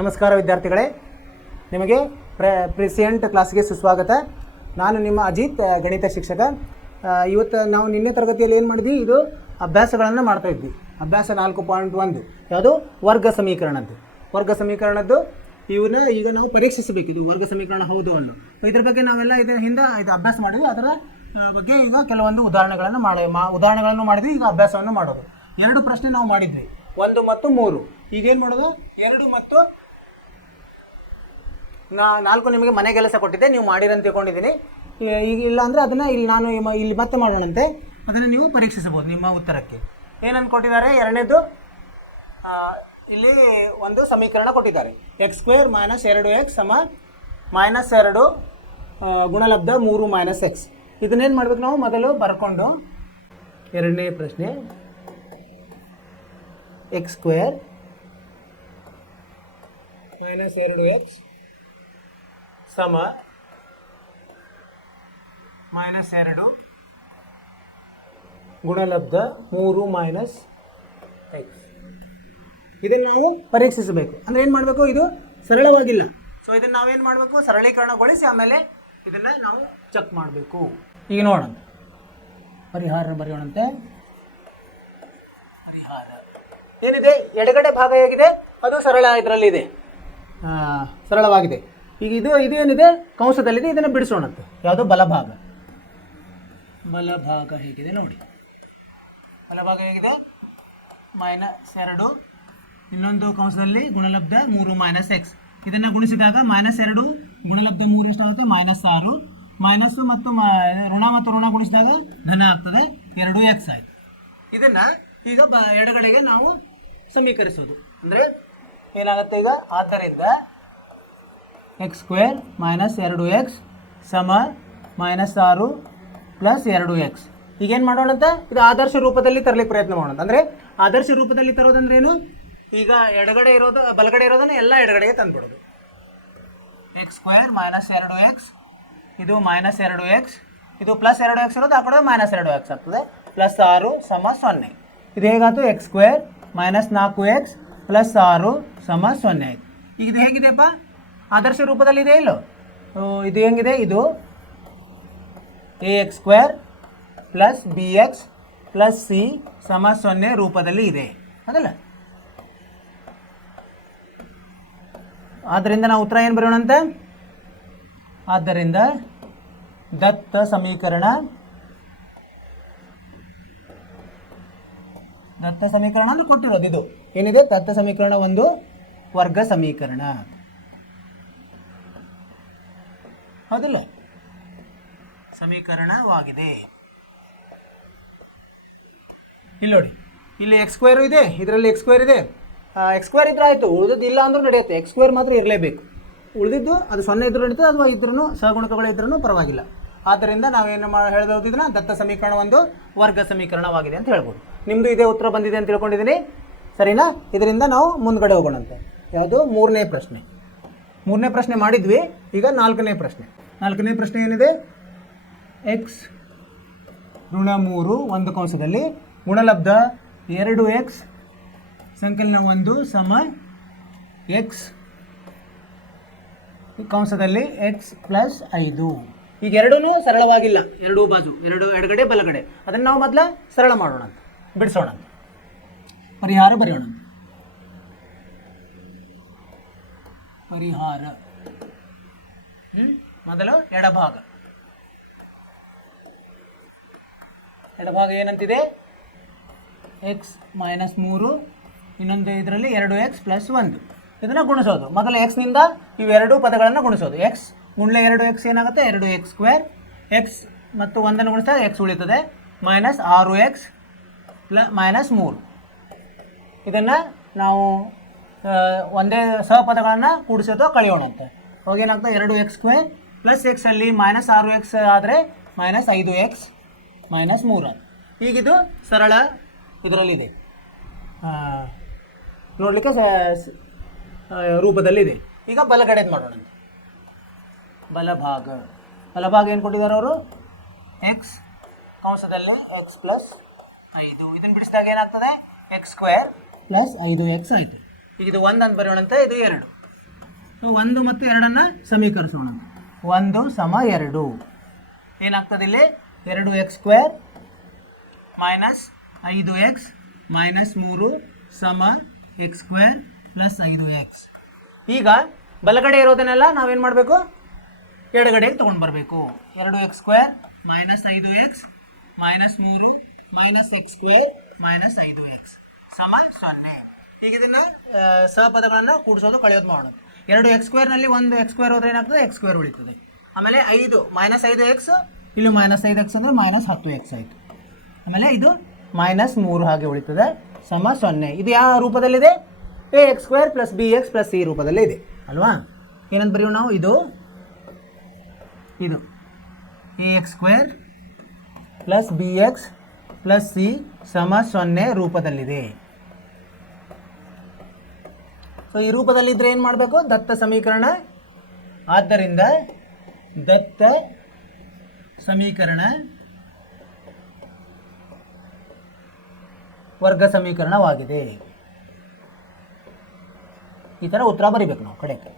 ನಮಸ್ಕಾರ ವಿದ್ಯಾರ್ಥಿಗಳೇ, ನಿಮಗೆ ಪ್ರೆಸೆಂಟ್ ಕ್ಲಾಸ್ಗೆ ಸುಸ್ವಾಗತ. ನಾನು ನಿಮ್ಮ ಅಜಿತ್, ಗಣಿತ ಶಿಕ್ಷಕ. ಇವತ್ತು ನಾವು ನಿನ್ನೆ ತರಗತಿಯಲ್ಲಿ ಏನು ಮಾಡಿದ್ವಿ, ಇದು ಅಭ್ಯಾಸಗಳನ್ನು ಮಾಡ್ತಾ ಇದ್ವಿ. ಅಭ್ಯಾಸ 4.1 ಯಾವುದು ವರ್ಗ ಸಮೀಕರಣದ್ದು ಇವನ್ನ ಈಗ ನಾವು ಪರೀಕ್ಷಿಸಬೇಕು. ಇದು ವರ್ಗ ಸಮೀಕರಣ ಹೌದು ಅಲ್ಲೋ, ಇದ್ರ ಬಗ್ಗೆ ನಾವೆಲ್ಲ ಇದು ಅಭ್ಯಾಸ ಮಾಡಿದ್ವಿ. ಅದರ ಬಗ್ಗೆ ಈಗ ಕೆಲವೊಂದು ಉದಾಹರಣೆಗಳನ್ನು ಮಾಡಿದ್ವಿ. ಈಗ ಅಭ್ಯಾಸವನ್ನು ಮಾಡೋದು. 2 ಪ್ರಶ್ನೆ ನಾವು ಮಾಡಿದ್ವಿ, 1 ಮತ್ತು 3. ಈಗೇನು ಮಾಡೋದು, 2 ಮತ್ತು 4 ನಿಮಗೆ ಮನೆ ಕೆಲಸ ಕೊಟ್ಟಿದ್ದೆ, ನೀವು ಮಾಡಿರಂತ ತಿಳ್ಕೊಂಡಿದ್ದೀನಿ. ಈಗ ಇಲ್ಲ ಅಂದರೆ ಅದನ್ನು ನಾನು ಇಲ್ಲಿ ಮತ್ತೆ ಮಾಡೋಣಂತೆ. ಅದನ್ನು ನೀವು ಪರೀಕ್ಷಿಸಬಹುದು ನಿಮ್ಮ ಉತ್ತರಕ್ಕೆ. ಏನಂತ ಕೊಟ್ಟಿದ್ದಾರೆ, ಎರಡನೇದು ಇಲ್ಲಿ ಒಂದು ಸಮೀಕರಣ ಕೊಟ್ಟಿದ್ದಾರೆ. x² - 2x -2 ಗುಣಲಬ್ಧ 3 - x. ಇದನ್ನೇನು ಮಾಡ್ಬೇಕು, ನಾವು ಮೊದಲು ಬರ್ಕೊಂಡು ಎರಡನೇ ಪ್ರಶ್ನೆ x² - 2x -2 ಗುಣಲಬ್ಧ 3 - x. ಇದನ್ನು ನಾವು ಪರೀಕ್ಷಿಸಬೇಕು. ಅಂದರೆ ಏನು ಮಾಡಬೇಕು, ಇದು ಸರಳವಾಗಿಲ್ಲ. ಸೊ ಇದನ್ನು ನಾವೇನು ಮಾಡಬೇಕು, ಸರಳೀಕರಣಗೊಳಿಸಿ ಆಮೇಲೆ ಇದನ್ನು ನಾವು ಚೆಕ್ ಮಾಡಬೇಕು. ಈಗ ನೋಡೋಣ, ಪರಿಹಾರ ಬರೆಯೋಣಂತೆ. ಪರಿಹಾರ ಏನಿದೆ, ಎಡಗಡೆ ಭಾಗ ಹೇಗಿದೆ, ಅದು ಇದರಲ್ಲಿದೆ, ಸರಳವಾಗಿದೆ. ಈಗ ಇದು ಏನಿದೆ, ಕಂಸದಲ್ಲಿದೆ, ಇದನ್ನು ಬಿಡಿಸೋಣಂತೆ. ಯಾವುದು, ಬಲಭಾಗ ಹೇಗಿದೆ ನೋಡಿ. ಬಲಭಾಗ ಹೇಗಿದೆ, -2, ಇನ್ನೊಂದು ಕಂಸದಲ್ಲಿ ಗುಣಲಬ್ಧ 3 - x. ಇದನ್ನು ಗುಣಿಸಿದಾಗ -2 ಗುಣಲಬ್ಧ 3 ಎಷ್ಟಾಗುತ್ತೆ, -6. ಮೈನಸ್ಸು ಮತ್ತು ಋಣ ಗುಣಿಸಿದಾಗ ಧನ ಆಗ್ತದೆ, 2x ಆಯಿತು. ಇದನ್ನು ಈಗ ಎಡಗಡೆಗೆ ನಾವು ಸಮೀಕರಿಸೋದು. ಅಂದರೆ ಏನಾಗುತ್ತೆ ಈಗ, ಆದ್ದರಿಂದ x² - 2x -6 + 2x. ಈಗೇನು ಮಾಡೋಣಂತ, ಇದು ಆದರ್ಶ ರೂಪದಲ್ಲಿ ತರಲಿಕ್ಕೆ ಪ್ರಯತ್ನ ಮಾಡೋಣ. ಅಂದರೆ ಆದರ್ಶ ರೂಪದಲ್ಲಿ ತರೋದಂದ್ರೆ ಏನು, ಈಗ ಬಲಗಡೆ ಇರೋದನ್ನು ಎಲ್ಲ ಎಡಗಡೆಗೆ ತಂದುಬಿಡೋದು. x² - 2x, ಇದು -2x, ಇದು +2x ಇರೋದು, ಆ ಕಡೆ -2x ಆಗ್ತದೆ, +6 = 0. ಇದು ಹೇಗಾಯ್ತು, x² - 4x + 6 = 0 ಆಯಿತು. ಈಗ ಇದು ಹೇಗಿದೆಯಪ್ಪ, ಆದರ್ಶ ರೂಪದಲ್ಲಿ ಇದೆ ಇಲ್ಲೋ. ಇದು ಹೆಂಗಿದೆ, ಇದು ax² + bx + c = 0 ರೂಪದಲ್ಲಿ ಇದೆ, ಅದಲ್ಲ. ಆದ್ದರಿಂದ ನಾವು ಉತ್ತರ ಏನು ಬರೆಯೋಣಂತೆ, ಆದ್ದರಿಂದ ದತ್ತ ಸಮೀಕರಣ ಅಂತ ಕೊಟ್ಟಿರೋದು. ಇದು ಏನಿದೆ, ದತ್ತ ಸಮೀಕರಣ ಒಂದು ವರ್ಗ ಸಮೀಕರಣ, ಹೌದಿಲ್ಲ, ಸಮೀಕರಣವಾಗಿದೆ. ಇಲ್ಲಿ ನೋಡಿ, ಇಲ್ಲಿ x² ಇದೆ, ಇದರಲ್ಲಿ x² ಇದೆ. x² ಇದ್ರೆ ಆಯಿತು, ಉಳಿದಿದ್ದು ಇಲ್ಲ ಅಂದ್ರೂ ನಡೆಯುತ್ತೆ. x² ಮಾತ್ರ ಇರಲೇಬೇಕು. ಉಳಿದಿದ್ದು ಅದು 0 ಇದ್ರೂ ನಡೀತದೆ, ಅಥವಾ ಇದ್ರೂ ಸಹಗುಣಕಗಳಿದ್ರೂ ಪರವಾಗಿಲ್ಲ. ಆದ್ದರಿಂದ ನಾವೇನು ಹೇಳ್ಬೋದು, ಇದನ್ನ ದತ್ತ ಸಮೀಕರಣ ಒಂದು ವರ್ಗ ಸಮೀಕರಣವಾಗಿದೆ ಅಂತ ಹೇಳ್ಬೋದು. ನಿಮ್ಮದು ಇದೇ ಉತ್ತರ ಬಂದಿದೆ ಅಂತ ತಿಳ್ಕೊಂಡಿದ್ದೀನಿ, ಸರಿನಾ? ಇದರಿಂದ ನಾವು ಮುಂದ್ಗಡೆ ಹೋಗೋಣಂತೆ. ಯಾವುದು, ಮೂರನೇ ಪ್ರಶ್ನೆ ಮಾಡಿದ್ವಿ. ಈಗ ನಾಲ್ಕನೇ ಪ್ರಶ್ನೆ ಏನಿದೆ, x - 3 ಒಂದು ಕಂಸದಲ್ಲಿ ಗುಣಲಬ್ಧ 2x ಸಂಕಲನ 1 x ಕಂಸದಲ್ಲಿ x + 5. ಈಗ ಎರಡೂ ಸರಳವಾಗಿಲ್ಲ, ಎರಡೂ ಬಾಜು, ಎಡಗಡೆ ಬಲಗಡೆ. ಅದನ್ನು ನಾವು ಮೊದಲ ಸರಳ ಮಾಡೋಣ, ಬಿಡಿಸೋಣ, ಪರಿಹಾರ ಬರೆಯೋಣ. ಪರಿಹಾರ ಮೊದಲು ಎಡಭಾಗ ಏನಂತಿದೆ, x - 3, ಇನ್ನೊಂದು ಇದರಲ್ಲಿ 2x + 1. ಇದನ್ನು ಗುಣಿಸೋದು. ಮೊದಲು x ನಿಂದ ಇವೆರಡೂ ಪದಗಳನ್ನು ಗುಣಿಸೋದು. x ಗುಣಲೆ 2x ಏನಾಗುತ್ತೆ, 2x². x ಮತ್ತು 1 ಗುಣಿಸಿದಾಗ x ಉಳಿತದೆ, -6x -3. ಇದನ್ನು ನಾವು ಒಂದೇ ಸಹಪದಗಳನ್ನು ಕೂಡಿಸೋದು, ಕಳೆಯೋಣಂತೆ. ಅವಾಗ ಏನಾಗ್ತದೆ, 2x² + x ಅಲ್ಲಿ -6x ಆದರೆ -5x -3. ಈಗಿದು ಸರಳ ಇದರಲ್ಲಿದೆ, ನೋಡಲಿಕ್ಕೆ ರೂಪದಲ್ಲಿದೆ. ಈಗ ಬಲಗಡೆದು ಮಾಡೋಣ. ಬಲಭಾಗ ಏನು ಕೊಟ್ಟಿದ್ದಾರೆ ಅವರು, x ಕಂಸದಲ್ಲಿ x + 5. ಇದನ್ನು ಬಿಡಿಸಿದಾಗ ಏನಾಗ್ತದೆ, x² + 5x ಆಯಿತು. ಈಗ ಇದು 1 ಅಂತ ಬರೆಯೋಣಂತೆ, ಇದು 2. ಸೊ 1 ಮತ್ತು 2 ಸಮೀಕರಿಸೋಣ. 1 ಸಮ 2 ಏನಾಗ್ತದೆ ಇಲ್ಲಿ 2x² ಮೈನಸ್ 5x ಮೈನಸ್ 3 ಸಮ x² ಪ್ಲಸ್ 5x. ಈಗ ಬಲಗಡೆ ಇರೋದನ್ನೆಲ್ಲ ನಾವೇನು ಮಾಡಬೇಕು, ಎಡಗಡೆಗೆ ತೊಗೊಂಡು ಬರಬೇಕು. 2x² minus 5x minus 3 minus x² minus 5x ಸಮ 0. ಈಗ ಇದನ್ನು ಸಹಪದಗಳನ್ನು ಕೂಡಿಸೋದು ಕಳೆಯೋದು ಮಾಡೋದು. 2x² ನಲ್ಲಿ 1x² ಹೋದ್ರೆ ಏನಾಗ್ತದೆ, x² ಉಳಿತದೆ. ಆಮೇಲೆ 5 ಮೈನಸ್ 5x ಇಲ್ಲಿ ಮೈನಸ್ 5x ಅಂದರೆ ಮೈನಸ್ 10x ಆಯಿತು. ಆಮೇಲೆ ಇದು ಮೈನಸ್ 3 ಹಾಗೆ ಉಳಿತದೆ ಸಮ 0. ಇದು ಯಾವ ರೂಪದಲ್ಲಿದೆ, ax² plus bx plus c ರೂಪದಲ್ಲೇ ಇದೆ ಅಲ್ವಾ. ಏನಂತ ಬರೆಯೋಣ ನಾವು, ಇದು ax² plus bx plus c ಸಮ 0 ರೂಪದಲ್ಲಿದೆ. ಸೊ ಈ ರೂಪದಲ್ಲಿದ್ದರೆ ಏನು ಮಾಡಬೇಕು, ದತ್ತ ಸಮೀಕರಣ. ಆದ್ದರಿಂದ ದತ್ತ ಸಮೀಕರಣ ವರ್ಗ ಸಮೀಕರಣವಾಗಿದೆ. ಈ ಥರ ಉತ್ತರ ಬರಿಬೇಕು ನಾವು ಕಡೆಗೆ.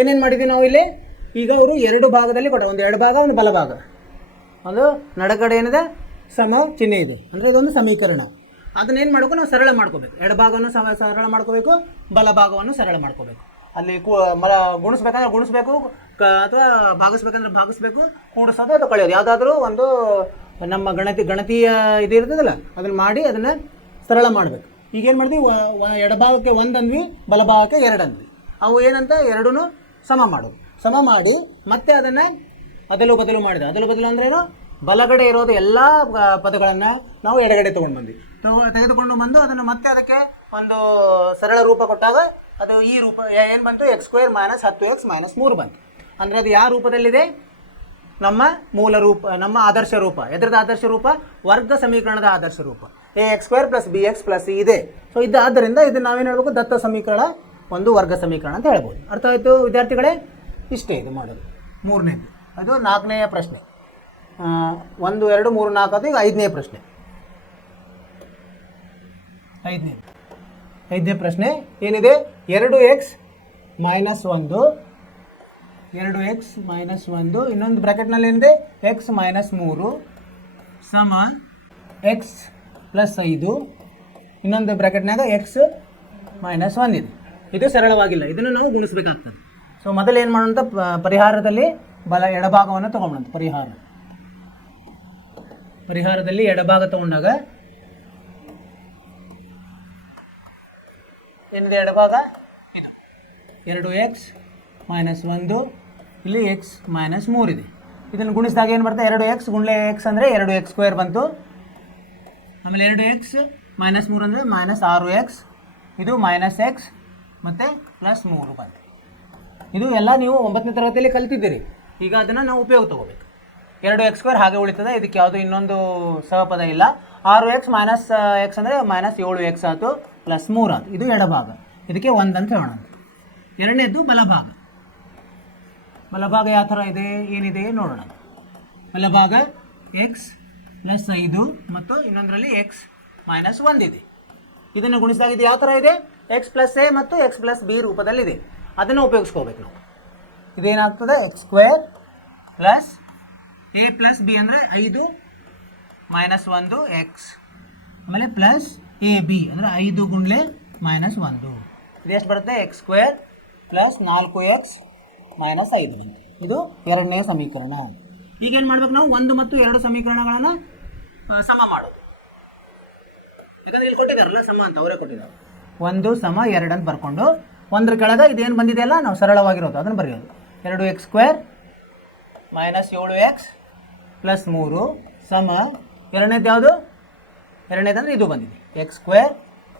ಏನೇನು ಮಾಡಿದ್ದೀವಿ ನಾವು ಇಲ್ಲಿ, ಈಗ ಅವರು ಎರಡು ಭಾಗದಲ್ಲಿ ಕೊಟ್ಟ, ಒಂದು ಎಡಭಾಗ ಒಂದು ಬಲಭಾಗ, ಒಂದು ನಡಗಡೆ ಏನಿದೆ ಸಮ ಚಿಹ್ನೆ ಇದೆ ಅಂದರೆ ಅದೊಂದು ಸಮೀಕರಣ. ಅದನ್ನೇನು ಮಾಡಬೇಕು, ನಾವು ಸರಳ ಮಾಡ್ಕೋಬೇಕು. ಎಡಭಾಗವನ್ನು ಸರಳ ಮಾಡ್ಕೋಬೇಕು, ಬಲಭಾಗವನ್ನು ಸರಳ ಮಾಡ್ಕೋಬೇಕು. ಅಲ್ಲಿ ಗುಣಿಸ್ಬೇಕಂದ್ರೆ ಗುಣಿಸ್ಬೇಕು, ಅಥವಾ ಭಾಗಿಸ್ಬೇಕಂದ್ರೆ ಭಾಗಿಸ್ಬೇಕು, ಕೂಡಿಸೋದು ಅದು ಕಳೆಯೋದು, ಯಾವುದಾದ್ರೂ ಒಂದು ನಮ್ಮ ಗಣತೀಯ ಇದು ಇರ್ತದಲ್ಲ ಅದನ್ನು ಮಾಡಿ ಅದನ್ನು ಸರಳ ಮಾಡಬೇಕು. ಈಗೇನು ಮಾಡ್ತೀವಿ, ಎಡಭಾಗಕ್ಕೆ 1 ಅಂದ್ವಿ, ಬಲಭಾಗಕ್ಕೆ 2 ಅಂದ್ವಿ. ಅವು ಏನಂತ ಎರಡೂ ಸಮ ಮಾಡೋದು. ಸಮ ಮಾಡಿ ಮತ್ತೆ ಅದನ್ನು ಅದಲು ಬದಲು ಮಾಡಿದ. ಅದಲು ಬದಲು ಅಂದ್ರೇನು, ಬಲಗಡೆ ಇರೋದು ಎಲ್ಲ ಪದಗಳನ್ನು ನಾವು ಎಡಗಡೆ ತೆಗೆದುಕೊಂಡು ಬಂದು ಅದನ್ನು ಮತ್ತೆ ಅದಕ್ಕೆ ಒಂದು ಸರಳ ರೂಪ ಕೊಟ್ಟಾಗ ಅದು ಈ ರೂಪ ಏನು ಬಂತು, x² ಮೈನಸ್ 10x ಮೈನಸ್ 3 ಬಂತು. ಅಂದರೆ ಅದು ಯಾವ ರೂಪದಲ್ಲಿದೆ, ನಮ್ಮ ಮೂಲ ರೂಪ, ನಮ್ಮ ಆದರ್ಶ ರೂಪ. ಎದರದ ಆದರ್ಶ ರೂಪ, ವರ್ಗ ಸಮೀಕರಣದ ಆದರ್ಶ ರೂಪ. ax² plus bx plus c ಇದೆ. ಸೊ ಆದ್ದರಿಂದ ಇದನ್ನು ನಾವೇನು ಹೇಳ್ಬೇಕು, ದತ್ತ ಸಮೀಕರಣ ಒಂದು ವರ್ಗ ಸಮೀಕರಣ ಅಂತ ಹೇಳ್ಬೋದು. ಅರ್ಥ ಆಯಿತು ವಿದ್ಯಾರ್ಥಿಗಳೇ? ಇಷ್ಟೇ ಇದು ಮಾಡೋದು. ಮೂರನೇದು, ಅದು 4ನೇ ಪ್ರಶ್ನೆ. 1 2 3 4 ಅದು ಈಗ 5ನೇ ಪ್ರಶ್ನೆ. 5ನೇ ಪ್ರಶ್ನೆ ಏನಿದೆ, 2x ಮೈನಸ್ 1 ಇನ್ನೊಂದು ಬ್ರ್ಯಾಕೆಟ್ನಲ್ಲಿ ಏನಿದೆ x ಮೈನಸ್ 3 ಸಮ x ಪ್ಲಸ್ 5, ಇನ್ನೊಂದು ಬ್ರ್ಯಾಕೆಟ್ನಾಗ x ಮೈನಸ್ 1 ಇದೆ. ಇದು ಸರಳವಾಗಿಲ್ಲ, ಇದನ್ನು ನಾವು ಗುಣಿಸ್ಬೇಕಾಗ್ತದೆ. ಸೊ ಮೊದಲು ಏನು ಮಾಡೋಣ, ಪರಿಹಾರದಲ್ಲಿ ಎಡಭಾಗವನ್ನು ತೊಗೊಂಡಂತ ಪರಿಹಾರದಲ್ಲಿ ಎಡಭಾಗ ತಗೊಂಡಾಗ ಏನಿದೆ, ಎಡಭಾಗ ಇದು 2x ಮೈನಸ್ 1, ಇಲ್ಲಿ x ಮೈನಸ್ 3 ಇದೆ. ಇದನ್ನು ಗುಣಿಸಿದಾಗ ಏನು ಬರ್ತದೆ, 2x ಗುಣಲೆ x ಅಂದರೆ 2x² ಬಂತು. ಆಮೇಲೆ 2x ಮೈನಸ್ 3 ಅಂದರೆ ಮೈನಸ್ 6x, ಇದು ಮೈನಸ್ x ಮತ್ತು ಪ್ಲಸ್ 3 ಬಂತು. ಇದು ಎಲ್ಲ ನೀವು 9ನೇ ತರಗತಿಯಲ್ಲಿ ಕಲಿತಿದ್ದೀರಿ. ಈಗ ಅದನ್ನು ನಾವು ಉಪಯೋಗ ತಗೋಬೇಕು. 2x² ಹಾಗೆ ಉಳಿತದೆ, ಇದಕ್ಕೆ ಯಾವುದು ಇನ್ನೊಂದು ಸಹಪದ ಇಲ್ಲ. 6x ಮೈನಸ್ x ಅಂದರೆ ಮೈನಸ್ 7x ಆಯಿತು, ಪ್ಲಸ್ 3 ಆಯಿತು. ಇದು ಎಡಭಾಗ, ಇದಕ್ಕೆ 1 ಅಂತ ಹೇಳೋಣ. ಎರಡನೇದು ಬಲಭಾಗ ಯಾವ ಥರ ಇದೆ, ಏನಿದೆ ನೋಡೋಣ. ಬಲಭಾಗ x ಪ್ಲಸ್ 5 ಮತ್ತು ಇನ್ನೊಂದರಲ್ಲಿ x ಮೈನಸ್ 1 ಇದೆ. ಇದನ್ನು ಗುಣಿಸಿದಾಗ ಇದು ಯಾವ ಥರ ಇದೆ, x ಪ್ಲಸ್ a ಮತ್ತು x ಪ್ಲಸ್ b ರೂಪದಲ್ಲಿದೆ. ಅದನ್ನು ಉಪಯೋಗಿಸ್ಕೋಬೇಕು ನಾವು. ಇದೇನಾಗ್ತದೆ, x² plus a plus b ಅಂದರೆ 5 ಮೈನಸ್ 1 x, ಆಮೇಲೆ ಪ್ಲಸ್ ab ಅಂದರೆ 5 ಗುಂಡ್ಲೆ ಮೈನಸ್ 1. ಇದೆಷ್ಟು ಬರುತ್ತೆ, x² ಪ್ಲಸ್ 4x ಮೈನಸ್ 5 ಬಂತು. ಇದು ಎರಡನೇ ಸಮೀಕರಣ. ಈಗೇನು ಮಾಡ್ಬೇಕು ನಾವು, 1 ಮತ್ತು 2 ಸಮೀಕರಣಗಳನ್ನು ಸಮ ಮಾಡೋದು. ಯಾಕಂದರೆ ಇಲ್ಲಿ ಕೊಟ್ಟಿದ್ದಾರಲ್ಲ ಸಮ ಅಂತ, ಅವರೇ ಕೊಟ್ಟಿದ್ದಾರೆ. 1 ಸಮ 2 ಅಂತ ಬರ್ಕೊಂಡು 1ರ ಕೆಳಗೆ ಇದೇನು ಬಂದಿದೆಯಲ್ಲ ನಾವು ಸರಳವಾಗಿರೋದು ಅದನ್ನು ಬರೆಯೋದು. 2x² ಮೈನಸ್ 7x ಪ್ಲಸ್ 3 ಸಮ ಎರಡನೇದು ಯಾವುದು, ಎರಡನೇದಂದರೆ ಇದು ಬಂದಿದೆ x²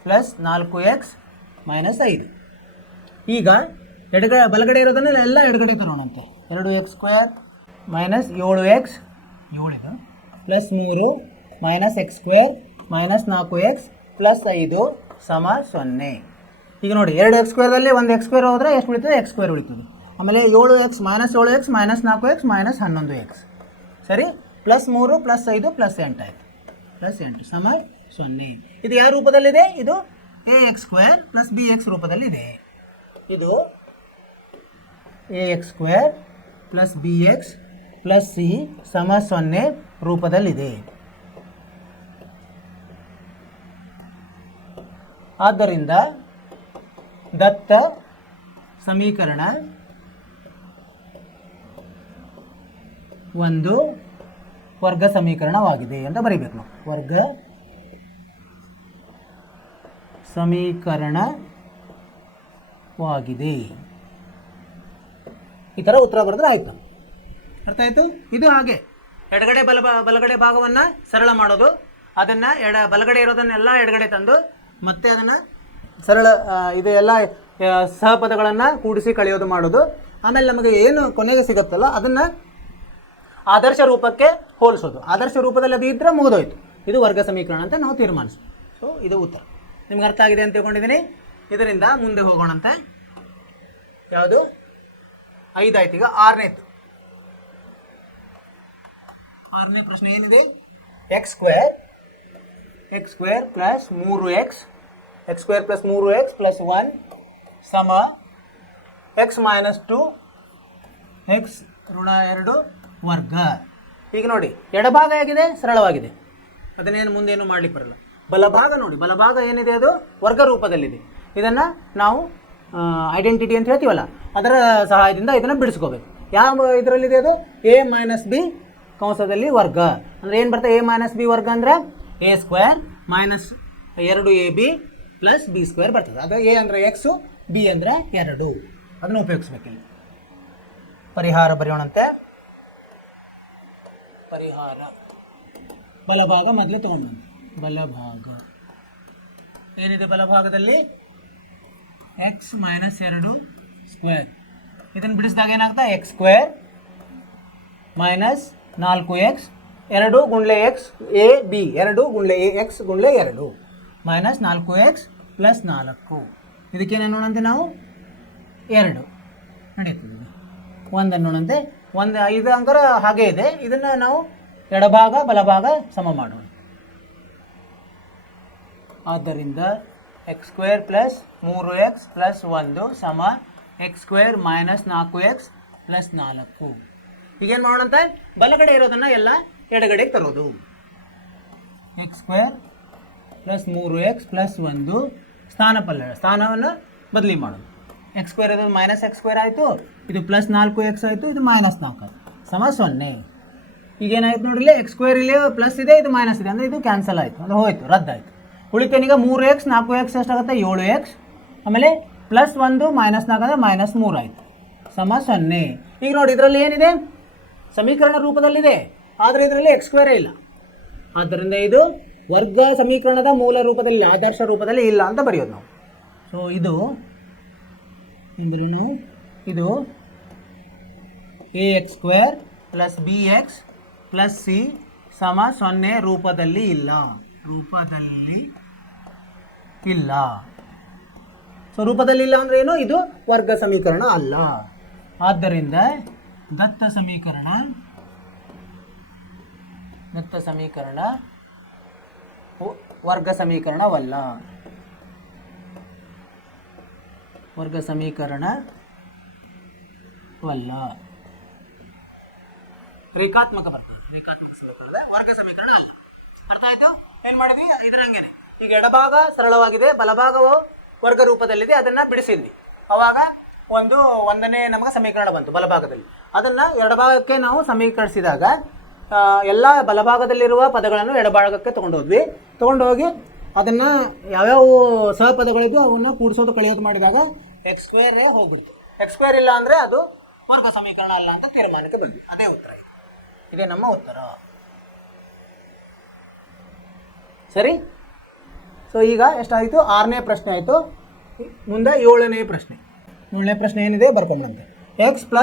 ಪ್ಲಸ್ 4x ಮೈನಸ್ 5. ಈಗ ಬಲಗಡೆ ಇರೋದನ್ನ ಎಲ್ಲ ಎಡಗಡೆ ತರೋಣಂತೆ. 2x² minus 7x 7 plus 3 minus x² minus 4x plus 5 ಸಮ 0. ಈಗ ನೋಡಿ, 2x² ಒಂದು x² ಹೋದರೆ ಎಷ್ಟು ಉಳಿತದೆ, x² ಉಳಿತದೆ. ಆಮೇಲೆ 7x minus 4x minus 11x, ಸರಿ, ಪ್ಲಸ್ 3 ಪ್ಲಸ್ 5 ಪ್ಲಸ್ 8 ಆಯಿತು, ಪ್ಲಸ್ 8 ಸಮ 0. ಇದು ಯಾವ ರೂಪದಲ್ಲಿದೆ? ಇದು ax² + bx ರೂಪದಲ್ಲಿದೆ. ಇದು ax² + bx + c = 0 ರೂಪದಲ್ಲಿದೆ. ಆದ್ದರಿಂದ ದತ್ತ ಸಮೀಕರಣ ಒಂದು ವರ್ಗ ಸಮೀಕರಣವಾಗಿದೆ ಅಂತ ಬರೀಬೇಕು ನಾವು. ವರ್ಗ ಸಮೀಕರಣವಾಗಿದೆ. ಈ ಥರ ಉತ್ತರ ಬರೆದ್ರೆ ಆಯಿತು. ಅರ್ಥ ಆಯಿತು? ಇದು ಹಾಗೆ ಎಡಗಡೆ ಬಲಗಡೆ ಭಾಗವನ್ನು ಸರಳ ಮಾಡೋದು, ಅದನ್ನು ಬಲಗಡೆ ಇರೋದನ್ನೆಲ್ಲ ಎಡಗಡೆ ತಂದು ಮತ್ತೆ ಅದನ್ನು ಸರಳ ಇದು ಎಲ್ಲ ಸಹಪದಗಳನ್ನು ಕೂಡಿಸಿ ಕಳೆಯೋದು ಮಾಡೋದು. ಆಮೇಲೆ ನಮಗೆ ಏನು ಕೊನೆಗೆ ಸಿಗುತ್ತಲ್ಲ ಅದನ್ನು ಆದರ್ಶ ರೂಪಕ್ಕೆ ಹೋಲಿಸೋದು. ಆದರ್ಶ ರೂಪದಲ್ಲಿ ಅದು ಇದ್ದರೆ ಮುಗಿದೋಯ್ತು. ಇದು ವರ್ಗ ಸಮೀಕರಣ ಅಂತ ನಾವು ತೀರ್ಮಾನಿಸ್ತೀವಿ. ಸೊ ಇದು ಉತ್ತರ. ನಿಮ್ಗೆ ಅರ್ಥ ಆಗಿದೆ ಅಂತ ತಿಳ್ಕೊಂಡಿದ್ದೀನಿ. ಇದರಿಂದ ಮುಂದೆ ಹೋಗೋಣಂತೆ. ಯಾವುದು? 5 ಆಯ್ತು. ಈಗ 6ನೇದು. 6ನೇ ಪ್ರಶ್ನೆ ಏನಿದೆ? x² + 3x x² + 3x + 1 ಸಮ x - 2 x - 2 ವರ್ಗ. ಈಗ ನೋಡಿ, ಎಡಭಾಗ ಹೇಗಿದೆ? ಸರಳವಾಗಿದೆ. ಅದನ್ನೇನು ಮುಂದೇನು ಮಾಡ್ಲಿಕ್ಕೆ ಬರಲ್ಲ. ಬಲಭಾಗ ನೋಡಿ, ಬಲಭಾಗ ಏನಿದೆ ಅದು ವರ್ಗ ರೂಪದಲ್ಲಿದೆ. ಇದನ್ನು ನಾವು ಐಡೆಂಟಿಟಿ ಅಂತ ಹೇಳ್ತೀವಲ್ಲ, ಅದರ ಸಹಾಯದಿಂದ ಇದನ್ನು ಬಿಡಿಸ್ಕೋಬೇಕು. ಯಾವ ಇದರಲ್ಲಿದೆ ಅದು? a - b ಕಂಸದಲ್ಲಿ ವರ್ಗ. ಅಂದರೆ ಏನು ಬರ್ತದೆ? a - b ವರ್ಗ ಅಂದರೆ a² - 2ab + b² ಬರ್ತದೆ. ಅದು a ಅಂದರೆ x, b ಅಂದರೆ 2. ಅದನ್ನು ಉಪಯೋಗಿಸ್ಬೇಕಿಲ್ಲ. ಪರಿಹಾರ ಬರೆಯೋಣಂತೆ. ಪರಿಹಾರ ಬಲಭಾಗ ಮೊದಲೇ ತಗೊಂಡು ಬಲಭಾಗ ಏನಿದೆ? ಬಲಭಾಗದಲ್ಲಿ x - 2² ಇದನ್ನು ಬಿಡಿಸಿದಾಗ ಏನಾಗ್ತಾ? x² - 4x 2 × x a b 2 × x × 2 -4x + 4. ಇದಕ್ಕೇನು ನೋಡಂತೆ ನಾವು? 2 ನಡೀತದೆ. 1 ಅನ್ನೋಣಂತೆ. 1 5 ಅಂಕರ ಹಾಗೆ ಇದೆ. ಇದನ್ನು ನಾವು ಎಡಭಾಗ ಬಲಭಾಗ ಸಮ ಮಾಡೋಣ. ಆದ್ದರಿಂದ x² + 3x + 1 ಸಮ x² - 4x + 4. ಈಗೇನು ಮಾಡೋಣಂತೆ? ಬಲಗಡೆ ಇರೋದನ್ನು ಎಲ್ಲ ಎಡಗಡೆಗೆ ತರೋದು. x² + 3x + 1 ಸ್ಥಾನವನ್ನು ಬದಲಿ ಮಾಡೋದು. x² ಇದು -x² ಆಯಿತು, ಇದು +4x ಆಯಿತು, ಇದು -4 ಆಯಿತು, ಸಮ 0. ಈಗೇನಾಯ್ತು ನೋಡಿಲ್ಲ? x² ಇಲ್ಲಿ ಪ್ಲಸ್ ಇದೆ, ಇದು ಮೈನಸ್ ಇದೆ, ಅಂದರೆ ಇದು ಕ್ಯಾನ್ಸಲ್ ಆಯಿತು, ಅದು ಹೋಯಿತು, ರದ್ದಾಯಿತು. ಉಳಿತೇನೀಗ 3x 4x ಎಷ್ಟಾಗುತ್ತೆ? 7x. ಆಮೇಲೆ +1 -4 ಅಂದರೆ -3 ಆಯಿತು, ಸಮ 0. ಈಗ ನೋಡಿ, ಇದರಲ್ಲಿ ಏನಿದೆ? ಸಮೀಕರಣ ರೂಪದಲ್ಲಿದೆ, ಆದರೆ ಇದರಲ್ಲಿ x² ಇಲ್ಲ. ಆದ್ದರಿಂದ ಇದು ವರ್ಗ ಸಮೀಕರಣದ ಮೂಲ ರೂಪದಲ್ಲಿ, ಆದರ್ಶ ರೂಪದಲ್ಲಿ ಇಲ್ಲ ಅಂತ ಬರೆಯೋದು ನಾವು. ಸೊ ಇದು ಅಂದ್ರೇನು? ಇದು ax² + bx + c ಸಮ 0 ರೂಪದಲ್ಲಿ ಇಲ್ಲ. ಸೊ ರೂಪದಲ್ಲಿ ಇಲ್ಲ ಅಂದ್ರೆ ಏನು? ಇದು ವರ್ಗ ಸಮೀಕರಣ ಅಲ್ಲ. ಆದ್ದರಿಂದ ದತ್ತ ಸಮೀಕರಣ ವರ್ಗ ಸಮೀಕರಣವಲ್ಲ. ರೇಖಾತ್ಮಕ ಬರ್ತದೆ. ರೇಖಾತ್ಮಕ ಸಮೀಕರಣ ವರ್ಗ ಸಮೀಕರಣ ಅಲ್ಲ. ಅರ್ಥ ಆಯ್ತು? ಏನ್ ಮಾಡಿದ್ವಿ? ಇದರಂಗೆನೆ ಈಗ ಎಡಭಾಗ ಸರಳವಾಗಿದೆ, ಬಲಭಾಗವು ವರ್ಗ ರೂಪದಲ್ಲಿದೆ, ಅದನ್ನ ಬಿಡಿಸಿದ್ವಿ. ಅವಾಗ ಒಂದನೇ ನಮಗೆ ಸಮೀಕರಣ ಬಂತು ಬಲಭಾಗದಲ್ಲಿ. ಅದನ್ನ ಎಡಭಾಗಕ್ಕೆ ನಾವು ಸಮೀಕರಿಸಿದಾಗ ಎಲ್ಲ ಬಲಭಾಗದಲ್ಲಿರುವ ಪದಗಳನ್ನು ಎಡಭಾಗಕ್ಕೆ ತಗೊಂಡೋಗಿ ಅದನ್ನ ಯಾವ್ಯಾವ ಸಹಪದಗಳಿದ್ದು ಅವನ್ನ ಕೂಡಿಸೋದು ಕಳೆಯೋದು ಮಾಡಿದಾಗ x² ಹೋಗ್ಬಿಡ್ತು. x² ಇಲ್ಲ ಅಂದ್ರೆ ಅದು ವರ್ಗ ಸಮೀಕರಣ ಅಲ್ಲ ಅಂತ ತೀರ್ಮಾನಕ್ಕೆ ಬಂದ್ವಿ. ಅದೇ ಉತ್ತರ. ಇದೇ ನಮ್ಮ ಉತ್ತರ. ಸರಿ. ಸೊ ಈಗ ಎಷ್ಟಾಯಿತು? 6ನೇ ಪ್ರಶ್ನೆ ಆಯಿತು. ಮುಂದೆ 7ನೇ ಪ್ರಶ್ನೆ. 7ನೇ ಪ್ರಶ್ನೆ ಏನಿದೆ ಬರ್ಕೊಂಬಂತೆ. x +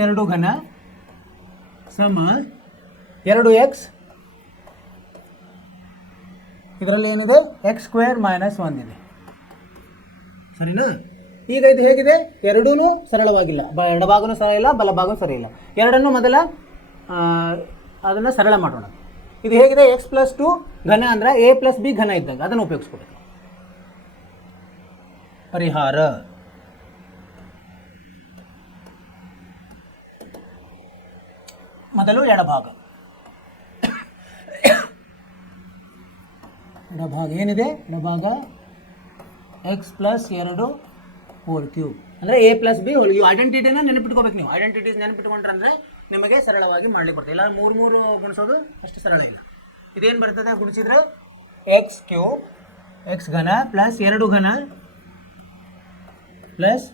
2 ಘನ ಸಮ 2x. ಇದರಲ್ಲಿ ಏನಿದೆ? x² - 1 ಇದೆ. ಸರಿನಾ? ಈಗ ಇದು ಹೇಗಿದೆ? ಎರಡೂ ಸರಳವಾಗಿಲ್ಲ. ಎಡಭಾಗನೂ ಸರಿ ಇಲ್ಲ, ಬಲಭಾಗನೂ ಸರಿ ಇಲ್ಲ. ಎರಡನ್ನೂ ಮೊದಲ ಅದನ್ನು ಸರಳ ಮಾಡೋಣ. ಇದು ಹೇಗಿದೆ ಎಕ್ಸ್ ಪ್ಲಸ್ 2 ಘನ ಅಂದರೆ ಎ ಪ್ಲಸ್ ಬಿ ಘನ ಇದ್ದಾಗ ಅದನ್ನು ಉಪಯೋಗಿಸ್ಕೋಬೇಕು. ಪರಿಹಾರ ಮೊದಲು ಎಡಭಾಗ ಏನಿದೆ ಎಡಭಾಗ ಎಕ್ಸ್ ಪ್ಲಸ್ 2 ಹೋಲ್ ಕ್ಯೂಬ್ ಅಂದರೆ ಎ ಪ್ಲಸ್ ಬಿ ಹೋಲ್. ಇವು ಐಡೆಂಟಿಟಿನ ನೆನಪಿಟ್ಕೋಬೇಕು ನೀವು. ಐಡೆಂಟಿಟೀಸ್ ನೆನಪಿಟ್ಕೊಂಡ್ರೆ ಅಂದರೆ ನಿಮಗೆ ಸರಳವಾಗಿ ಮಾಡಲಿಕ್ಕೆ ಬರ್ತದೆ. ಇಲ್ಲ ಮೂರು ಗುಣಿಸೋದು ಅಷ್ಟು ಸರಳ ಇಲ್ಲ. ಇದೇನು ಬರ್ತದೆ ಗುಣಿಸಿದ್ರೆ ಎಕ್ಸ್ ಕ್ಯೂಬ್ ಎಕ್ಸ್ ಘನ ಪ್ಲಸ್ 2 ಘನ ಪ್ಲಸ್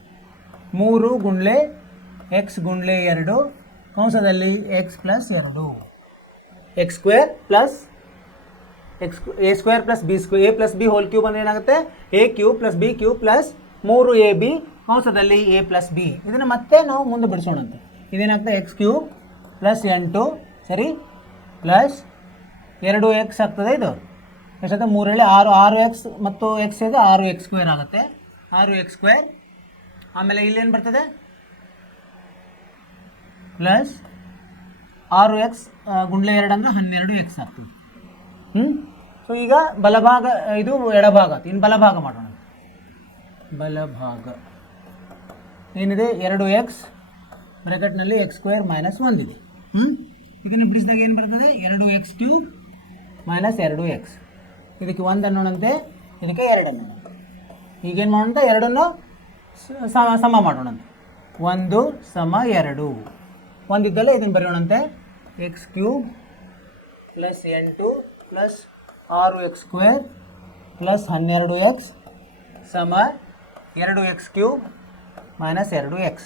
3 ಗುಂಡ್ಲೆ ಎಕ್ಸ್ ಗುಂಡ್ಲೆ 2 ಕಂಸದಲ್ಲಿ x plus 2 x square plus x a square plus b square a plus b whole cube ಅಂದರೆ ಏನಾಗುತ್ತೆ a cube plus b cube plus 3ab ಕಂಸದಲ್ಲಿ ಎ ಪ್ಲಸ್ ಬಿ. ಇದನ್ನು ಮತ್ತೆ ನಾವು ಮುಂದೆ ಬಿಡಿಸೋಣಂತೆ. ಇದೇನಾಗ್ತದೆ ಎಕ್ಸ್ ಕ್ಯೂಬ್ ಪ್ಲಸ್ 8 ಸರಿ ಪ್ಲಸ್ 2x ಆಗ್ತದೆ. ಇದು ಎಷ್ಟಾಗ್ತದೆ 3 6 6x ಮತ್ತು ಎಕ್ಸ್ ಇದೆ 6x ಸ್ಕ್ವೇರ್ ಆಗುತ್ತೆ 6x ಸ್ಕ್ವೇರ್. ಆಮೇಲೆ ಇಲ್ಲೇನು ಬರ್ತದೆ ಪ್ಲಸ್ 6x ಗುಂಡ್ಲೆ 2 ಅಂದರೆ 12x ಆಗ್ತದೆ. ಸೊ ಈಗ ಬಲಭಾಗ ಇದು ಎಡಭಾಗ ಆಯ್ತು. ಇನ್ನು ಬಲಭಾಗ ಮಾಡೋಣ. ಬಲಭಾಗ ಏನಿದೆ 2x ಬ್ರ್ಯಾಕೆಟ್ನಲ್ಲಿ ಎಕ್ಸ್ ಸ್ಕ್ವೇರ್ ಮೈನಸ್ 1 ಇದೆ. ಇದನ್ನು ಬಿಡಿಸಿದಾಗ ಏನು ಬರ್ತದೆ 2x ಕ್ಯೂಬ್ ಮೈನಸ್ 2x. ಇದಕ್ಕೆ 1 ಅನ್ನೋಣಂತೆ ಇದಕ್ಕೆ 2 ಅನ್ನೋಣ. ಈಗೇನು ಮಾಡೋಣ ಎರಡನ್ನು ಸಮ ಮಾಡೋಣಂತೆ. 1 ಸಮ 2 ಒಂದಿದ್ದಲ್ಲೇ ಇದನ್ನು ಬರೆಯೋಣಂತೆ x cube plus 8 plus 6x square plus 12x ಸಮ 2x ಕ್ಯೂಬ್ ಮೈನಸ್ 2x.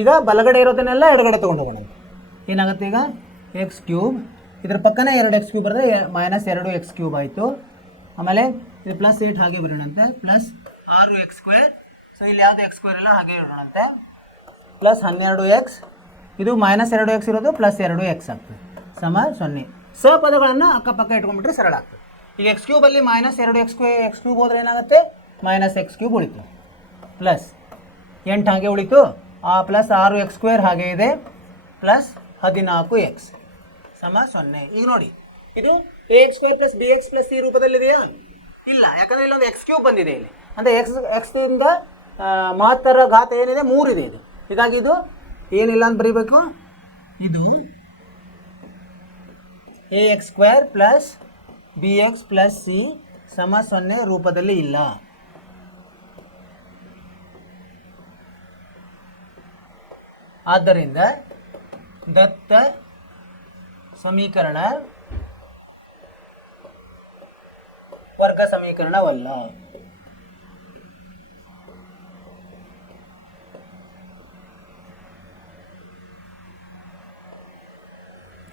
ಈಗ ಬಲಗಡೆ ಇರೋದನ್ನೆಲ್ಲ ಎಡಗಡೆ ತೊಗೊಂಡು ಹೋಗೋಣ. ಏನಾಗುತ್ತೆ ಈಗ ಎಕ್ಸ್ ಕ್ಯೂಬ್ ಇದ್ರ ಪಕ್ಕನೇ 2x ಕ್ಯೂಬ್ ಬರೆದ್ರೆ ಮೈನಸ್ 2x ಕ್ಯೂಬ್ ಆಯಿತು. ಆಮೇಲೆ ಇದು ಪ್ಲಸ್ 8 ಹಾಗೆ ಬರೋಣಂತೆ ಪ್ಲಸ್ 6x ಸ್ಕ್ವೇರ್. ಸೊ ಇಲ್ಲಿ ಯಾವುದು ಎಕ್ಸ್ ಸ್ಕ್ವೇರ್ ಎಲ್ಲ ಹಾಗೆ ಇರೋಣಂತೆ ಪ್ಲಸ್ 12x. ಇದು ಮೈನಸ್ 2x ಇರೋದು ಪ್ಲಸ್ 2x ಆಗ್ತದೆ ಸಮ 0. ಪದಗಳನ್ನು ಅಕ್ಕಪಕ್ಕ ಇಟ್ಕೊಂಡ್ಬಿಟ್ರೆ ಸರಳ ಆಗ್ತದೆ. ಈಗ ಎಕ್ಸ್ ಕ್ಯೂಬಲ್ಲಿ ಮೈನಸ್ 2x ಎಕ್ಸ್ ಕ್ಯೂಬ್ ಹೋದ್ರೆ ಏನಾಗುತ್ತೆ ಮೈನಸ್ ಎಕ್ಸ್ ಕ್ಯೂಬ್ ಉಳಿತು ಪ್ಲಸ್ 8 ಹಾಗೆ ಉಳಿತು. ಆ ಪ್ಲಸ್ 6x ಸ್ಕ್ವೇರ್ ಹಾಗೆ ಇದೆ ಪ್ಲಸ್ 14x ಸಮ 0. ಈಗ ನೋಡಿ ಇದು ax square plus bx plus c ರೂಪದಲ್ಲಿದೆಯಾ? ಇಲ್ಲ, ಯಾಕಂದರೆ ಇಲ್ಲೊಂದು ಎಕ್ಸ್ ಕ್ಯೂಬ್ ಬಂದಿದೆ ಇಲ್ಲಿ. ಅಂದರೆ ಎಕ್ಸ್ನಿಂದ ಮಹತ್ತರ ಘಾತ ಏನಿದೆ 3 ಇದೆ ಇದು. ಹೀಗಾಗಿ ಇದು ಏನಿಲ್ಲ ಅಂತ ಬರೀಬೇಕು. ಇದು ax square plus bx plus c ಸಮ 0 ರೂಪದಲ್ಲಿ ಇಲ್ಲ. ಆದ್ದರಿಂದ ದತ್ತ ಸಮೀಕರಣ ವರ್ಗ ಸಮೀಕರಣವಲ್ಲ.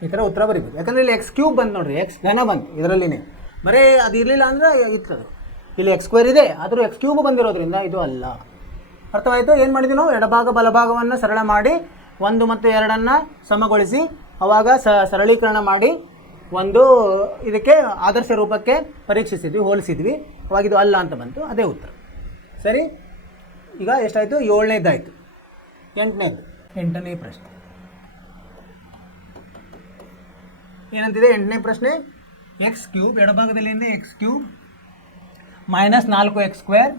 ಈ ಥರ ಉತ್ತರ ಬರೀಬೇಕು. ಯಾಕಂದರೆ ಇಲ್ಲಿ ಎಕ್ಸ್ ಕ್ಯೂಬ್ ಬಂತು ನೋಡ್ರಿ, ಎಕ್ಸ್ ಘನ ಬಂತು ಇದರಲ್ಲಿನೇ. ಬರೀ ಅದು ಇರಲಿಲ್ಲ ಅಂದರೆ ಇರ್ತದೆ. ಇಲ್ಲಿ ಎಕ್ಸ್ ಸ್ಕ್ವೇರ್ ಇದೆ ಆದರೂ ಎಕ್ಸ್ ಕ್ಯೂಬ್ ಬಂದಿರೋದ್ರಿಂದ ಇದು ಅಲ್ಲ. ಅರ್ಥವಾಯಿತು? ಏನು ಮಾಡಿದ್ವಿ ನಾವು ಎಡಭಾಗ ಬಲಭಾಗವನ್ನು ಸರಳ ಮಾಡಿ 1 ಮತ್ತು 2 ಸಮಗೊಳಿಸಿ ಆವಾಗ ಸರಳೀಕರಣ ಮಾಡಿ ಒಂದು ಇದಕ್ಕೆ ಆದರ್ಶ ರೂಪಕ್ಕೆ ಪರೀಕ್ಷಿಸಿದ್ವಿ, ಹೋಲಿಸಿದ್ವಿ. ಅವಾಗ ಇದು ಅಲ್ಲ ಅಂತ ಬಂತು, ಅದೇ ಉತ್ತರ. ಸರಿ, ಈಗ ಎಷ್ಟಾಯಿತು? 7ನೇದಾಯಿತು. 8ನೇ ಪ್ರಶ್ನೆ ಏನಂತಿದೆ? 8ನೇ ಪ್ರಶ್ನೆ ಎಕ್ಸ್ ಕ್ಯೂಬ್ ಎಡಭಾಗದಲ್ಲಿ X cube minus 4x square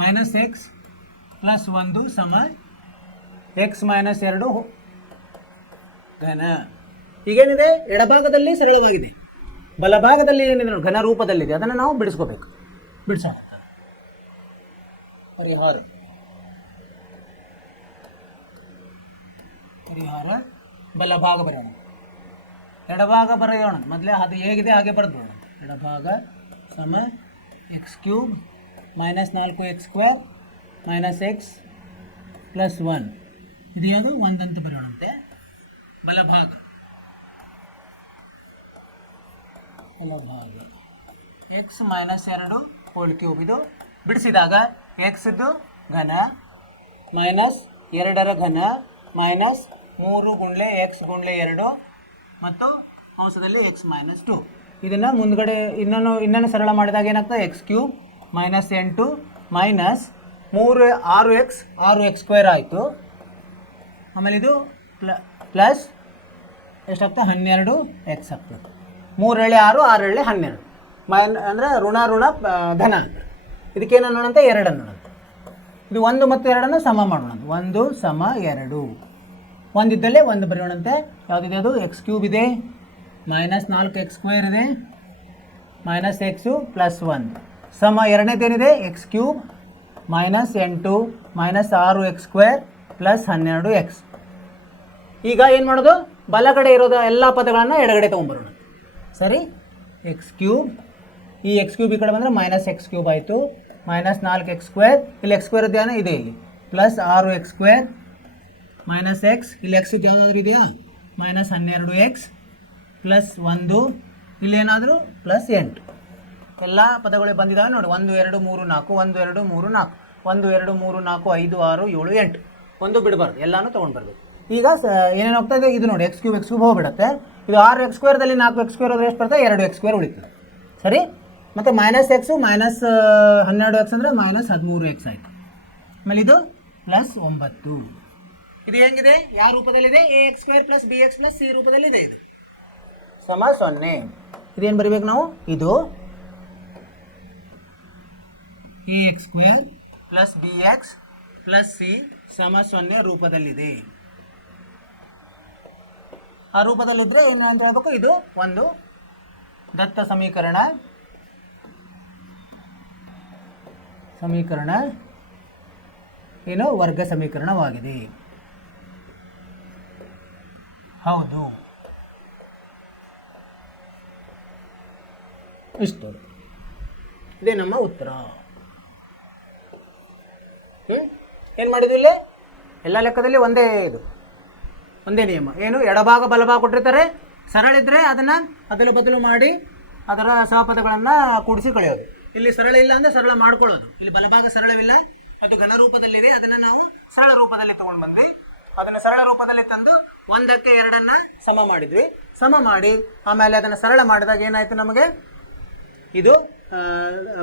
minus X plus 1 ಸಮ ಎಕ್ಸ್ ಮೈನಸ್ 2 ಘನ. ಈಗೇನಿದೆ ಎಡಭಾಗದಲ್ಲಿ ಸರಳವಾಗಿದೆ, ಬಲಭಾಗದಲ್ಲಿ ಏನಿದೆ ಘನ ರೂಪದಲ್ಲಿದೆ, ಅದನ್ನು ನಾವು ಬಿಡಿಸ್ಕೋಬೇಕು. ಬಿಡಿಸೋಣ. ಪರಿಹಾರ ಬಲಭಾಗ ಬರೆಯೋಣ, ಎಡಭಾಗ ಬರೆಯೋಣ. ಮೊದಲೇ ಅದು ಹೇಗಿದೆ ಹಾಗೆ ಬರೆದೋಣ. ಎಡಭಾಗ ಸಮ X cube minus 4x square minus X plus 1. ಇದು ಯಾವುದು? 1 ಅಂತ ಬರೆಯೋಣಂತೆ. ಬಲಭಾಗ ಎಕ್ಸ್ ಮೈನಸ್ 2 ಹೋಲ್ ಕ್ಯೂಬ್. ಇದು ಬಿಡಿಸಿದಾಗ ಎಕ್ಸ್ದು ಘನ ಮೈನಸ್ 2ರ ಘನ ಮೈನಸ್ 3 ಗುಂಡ್ಲೆ ಎಕ್ಸ್ ಗುಂಡ್ಲೆ 2 ಮತ್ತು ಅಂಶದಲ್ಲಿ ಎಕ್ಸ್ ಮೈನಸ್ 2. ಇದನ್ನು ಮುಂದ್ಗಡೆ ಇನ್ನೊಂದು ಸರಳ ಮಾಡಿದಾಗ ಏನಾಗ್ತದೆ? X cube minus 8 minus 6x square ಆಯಿತು. ಆಮೇಲೆ ಇದು ಪ್ಲಸ್ ಎಷ್ಟಾಗ್ತದೆ 12 ಎಕ್ಸ್ ಆಗ್ತದೆ. 3 ಎಳೆ 6, 6 ಎಳೆ 12 ಅಂದರೆ ಋಣ ಧನ. ಇದಕ್ಕೇನು ಅನ್ನೋಣಂತೆ 2 ಅನ್ನೋಣಂತೆ. ಇದು 1 ಮತ್ತು 2 ಸಮ ಮಾಡೋಣ. 1 ಸಮ 2. ಒಂದಿದ್ದಲ್ಲೇ 1 ಬರೆಯೋಣಂತೆ. ಯಾವುದಿದೆ ಅದು? ಎಕ್ಸ್ ಕ್ಯೂಬ್ ಇದೆ, -4x² ಇದೆ, -x +1 ಸಮ ಎರಡನೇದೇನಿದೆ ಎಕ್ಸ್ ಕ್ಯೂಬ್ -8 -6x² +12x. ಈಗ ಏನು ಮಾಡೋದು? ಬಲಗಡೆ ಇರೋದು ಎಲ್ಲ ಪದಗಳನ್ನು ಎಡಗಡೆ ತೊಗೊಂಬರೋಣ. ಸರಿ, ಎಕ್ಸ್ ಕ್ಯೂಬ್, ಈ ಎಕ್ಸ್ ಕ್ಯೂಬ್ ಈ ಕಡೆ ಬಂದರೆ -x³ ಆಯಿತು, -4x², ಇಲ್ಲಿ x² ಇದೇನೋ ಇದೆ, ಇಲ್ಲಿ +6x² -x, ಇಲ್ಲಿ x ಯಾವುದಾದ್ರೂ ಇದೆಯಾ? -12x +1, ಇಲ್ಲೇನಾದರೂ +8. ಎಲ್ಲ ಪದಗಳು ಬಂದಿದ್ದಾವೆ ನೋಡಿ. 1 2 3 4, 1 2 3 4, 1 2 3 4 5 6 7 8. ಒಂದು ಬಿಡಬಾರ್ದು, ಎಲ್ಲನೂ ತೊಗೊಂಡು ಬರಬೇಕು. ಈಗ ಏನೇನು ಹೋಗ್ತಾ ಇದೆ? ಇದು ನೋಡಿ x³ ಹೋಗ್ಬಿಡುತ್ತೆ. ಇದು 6x²ದಲ್ಲಿ 4x² ಹೋದರೆ ಎಷ್ಟು ಬರ್ತದೆ? 2x² ಉಳಿತದೆ. ಸರಿ, ಮತ್ತು -x -12x ಅಂದರೆ -13x ಆಯಿತು. ಆಮೇಲೆ ಇದು +9. ಇದು ಹೆಂಗಿದೆ? ಯಾವ ರೂಪದಲ್ಲಿದೆ? ax² + bx + c ರೂಪದಲ್ಲಿದೆ. ಇದು ಸಮ 0. ಇದೇನು ಬರಿಬೇಕು ನಾವು? ಇದು ax² + bx + c ಸಮ 0 ರೂಪದಲ್ಲಿದೆ. ಆ ರೂಪದಲ್ಲಿದ್ದರೆ ಏನು ಅಂತ ಹೇಳ್ಬೇಕು? ಇದು ಒಂದು ದತ್ತ ಸಮೀಕರಣ ಏನು? ವರ್ಗ ಸಮೀಕರಣವಾಗಿದೆ. ಹೌದು, ಇಷ್ಟು. ಇದೇ ನಮ್ಮ ಉತ್ತರ. ಏನು ಮಾಡಿದ್ವಿ ಇಲ್ಲಿ? ಎಲ್ಲ ಲೆಕ್ಕದಲ್ಲಿ ಒಂದೇ ನಿಯಮ. ಏನು? ಎಡಭಾಗ ಬಲಭಾಗ ಕೊಟ್ಟಿರ್ತಾರೆ, ಸರಳ ಇದ್ದರೆ ಅದನ್ನು ಅದಲು ಬದಲು ಮಾಡಿ ಅದರ ಸಹಪದಗಳನ್ನು ಕೂಡಿಸಿ ಕಳೆಯೋದು. ಇಲ್ಲಿ ಸರಳ ಇಲ್ಲ ಅಂದರೆ ಸರಳ ಮಾಡ್ಕೊಳ್ಳೋದು. ಇಲ್ಲಿ ಬಲಭಾಗ ಸರಳವಿಲ್ಲ, ಅದು ಘನ ರೂಪದಲ್ಲಿದೆ, ಅದನ್ನು ನಾವು ಸರಳ ರೂಪದಲ್ಲಿ ತೊಗೊಂಡು ಬಂದ್ವಿ. ಅದನ್ನು ಸರಳ ರೂಪದಲ್ಲಿ ತಂದು 1ಕ್ಕೆ 2 ಸಮ ಮಾಡಿದ್ವಿ. ಸಮ ಮಾಡಿ ಆಮೇಲೆ ಅದನ್ನು ಸರಳ ಮಾಡಿದಾಗ ಏನಾಯಿತು ನಮಗೆ? ಇದು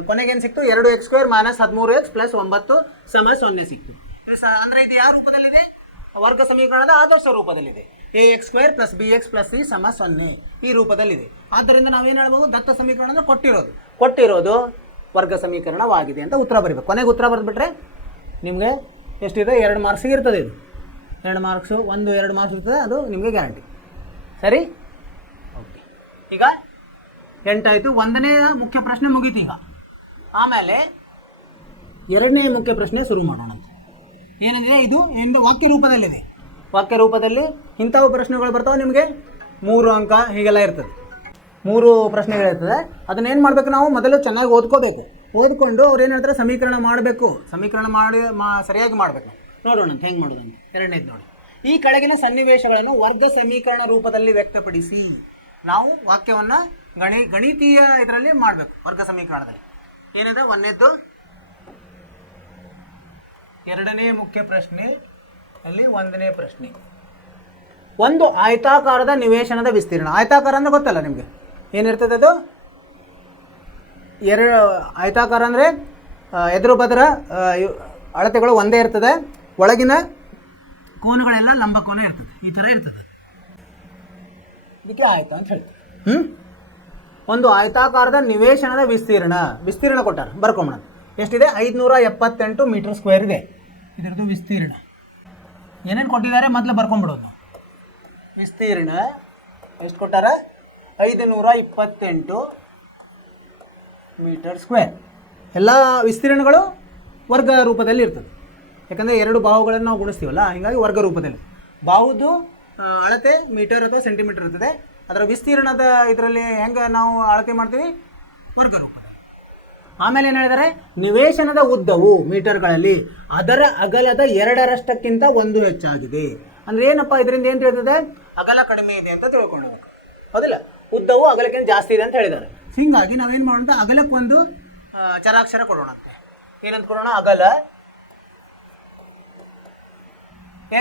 ಕೊನೆಗೇನು ಸಿಕ್ತು? 2x² -13x + 9 ಸಮ 0 ಸಿಕ್ತು. ಅಂದರೆ ಇದು ಯಾವ ರೂಪದಲ್ಲಿದೆ? ವರ್ಗ ಸಮೀಕರಣದ ಆದರ್ಶ ರೂಪದಲ್ಲಿದೆ. ax² + bx + c ಸಮ 0 ಈ ರೂಪದಲ್ಲಿದೆ. ಆದ್ದರಿಂದ ನಾವೇನು ಹೇಳ್ಬೋದು? ದತ್ತ ಸಮೀಕರಣ ಅಂದರೆ ಕೊಟ್ಟಿರೋದು ವರ್ಗ ಸಮೀಕರಣವಾಗಿದೆ ಅಂತ ಉತ್ತರ ಬರೀಬೇಕು. ಕೊನೆಗೆ ಉತ್ತರ ಬರೆದ್ಬಿಟ್ರೆ ನಿಮಗೆ ಎಷ್ಟಿದೆ? 2 ಮಾರ್ಕ್ಸಿಗೆ ಇರ್ತದೆ. ಇದು 2 ಮಾರ್ಕ್ಸು, 1-2 ಮಾರ್ಕ್ಸ್ ಇರ್ತದೆ, ಅದು ನಿಮಗೆ ಗ್ಯಾರಂಟಿ. ಸರಿ, ಓಕೆ. ಈಗ 8 ಆಯಿತು. 1ನೇ ಮುಖ್ಯ ಪ್ರಶ್ನೆ ಮುಗೀತು. ಈಗ ಆಮೇಲೆ 2ನೇ ಮುಖ್ಯ ಪ್ರಶ್ನೆ ಶುರು ಮಾಡೋಣ. ಏನೆಂದರೆ ಇದು ಏನು? ವಾಕ್ಯ ರೂಪದಲ್ಲಿದೆ. ವಾಕ್ಯ ರೂಪದಲ್ಲಿ ಇಂಥವು ಪ್ರಶ್ನೆಗಳು ಬರ್ತಾವೆ ನಿಮಗೆ. 3 ಅಂಕ ಹೀಗೆಲ್ಲ ಇರ್ತದೆ. 3 ಪ್ರಶ್ನೆಗಳಿರ್ತದೆ. ಅದನ್ನೇನು ಮಾಡಬೇಕು? ನಾವು ಮೊದಲು ಚೆನ್ನಾಗಿ ಓದ್ಕೋಬೇಕು. ಓದ್ಕೊಂಡು ಅವ್ರು ಏನು ಹೇಳ್ತಾರೆ? ಸಮೀಕರಣ ಮಾಡಬೇಕು. ಸಮೀಕರಣ ಮಾಡಿ ಸರಿಯಾಗಿ ಮಾಡಬೇಕು. ನೋಡೋಣ ಅಂತ ಹೆಂಗೆ ಮಾಡೋದಂತ. 2ನೇದು ನೋಡಿ. ಈ ಕೆಳಗಿನ ಸನ್ನಿವೇಶಗಳನ್ನು ವರ್ಗ ಸಮೀಕರಣ ರೂಪದಲ್ಲಿ ವ್ಯಕ್ತಪಡಿಸಿ. ನಾವು ವಾಕ್ಯವನ್ನು ಗಣಿತೀಯ ಇದರಲ್ಲಿ ಮಾಡಬೇಕು. ವರ್ಗ ಸಮೀಕರಣದಲ್ಲಿ ಏನಿದೆ? 1ನೇದ್ದು 2ನೇ ಮುಖ್ಯ ಪ್ರಶ್ನೆ ಅಲ್ಲಿ 1ನೇ ಪ್ರಶ್ನೆ. ಒಂದು ಆಯತಾಕಾರದ ನಿವೇಶನದ ವಿಸ್ತೀರ್ಣ. ಆಯತಾಕಾರ ಅಂದರೆ ಗೊತ್ತಲ್ಲ ನಿಮಗೆ, ಏನಿರ್ತದೆ ಅದು? ಆಯತಾಕಾರ ಅಂದರೆ ಎದುರು ಬದರ ಅಳತೆಗಳು ಒಂದೇ ಇರ್ತದೆ. ಒಳಗಿನ ಕೋನಗಳೆಲ್ಲ ಲಂಬ ಕೋನ ಇರ್ತದೆ. ಈ ಥರ ಇರ್ತದೆ. ಇದಕ್ಕೆ ಆಯತ ಅಂತ ಹೇಳ್ತೀವಿ. ಒಂದು ಆಯತಾಕಾರದ ನಿವೇಶನದ ವಿಸ್ತೀರ್ಣ ಕೊಟ್ಟಾರೆ, ಬರ್ಕೊಂಬಿಡೋಣ. ಎಷ್ಟಿದೆ? 578 m² ಇದೆ ಇದರದ್ದು ವಿಸ್ತೀರ್ಣ. ಏನೇನು ಕೊಟ್ಟಿದ್ದಾರೆ ಮೊದಲು ಬರ್ಕೊಂಡ್ಬಿಡೋದು. ವಿಸ್ತೀರ್ಣ ಎಷ್ಟು ಕೊಟ್ಟಾರ? 528 m². ಎಲ್ಲ ವಿಸ್ತೀರ್ಣಗಳು ವರ್ಗ ರೂಪದಲ್ಲಿ ಇರ್ತದೆ. ಯಾಕಂದರೆ 2 ಬಾಹುಗಳನ್ನು ನಾವು ಗುಣಿಸ್ತೀವಲ್ಲ, ಹೀಗಾಗಿ ವರ್ಗ ರೂಪದಲ್ಲಿ. ಬಾಹುದು ಅಳತೆ ಮೀಟರ್ ಅಥವಾ ಸೆಂಟಿಮೀಟರ್ ಇರ್ತದೆ. ಅದರ ವಿಸ್ತೀರ್ಣದ ಇದರಲ್ಲಿ ಹೆಂಗೆ ನಾವು ಅಳತೆ ಮಾಡ್ತೀವಿ? ವರ್ಗ ರೂಪದಲ್ಲಿ. ಆಮೇಲೆ ಏನು ಹೇಳಿದ್ದಾರೆ? ನಿವೇಶನದ ಉದ್ದವು ಮೀಟರ್ಗಳಲ್ಲಿ ಅದರ ಅಗಲದ 2ರಷ್ಟಕ್ಕಿಂತ 1 ಹೆಚ್ಚಾಗಿದೆ. ಅಂದರೆ ಏನಪ್ಪ? ಇದರಿಂದ ಏನು ತಿಳಿತದೆ? ಅಗಲ ಕಡಿಮೆ ಇದೆ ಅಂತ ತಿಳ್ಕೊಳ್ಬೇಕು, ಹೌದಿಲ್ಲ? ಉದ್ದವು ಅಗಲಕ್ಕಿಂತ ಜಾಸ್ತಿ ಇದೆ ಅಂತ ಹೇಳಿದ್ದಾರೆ. ಹೀಗಾಗಿ ನಾವೇನು ಮಾಡೋಣ? ಅಗಲಕ್ಕೊಂದು ಚರಾಕ್ಷರ ಕೊಡೋಣಂತೆ. ಏನಂತ ಕೊಡೋಣ? ಅಗಲ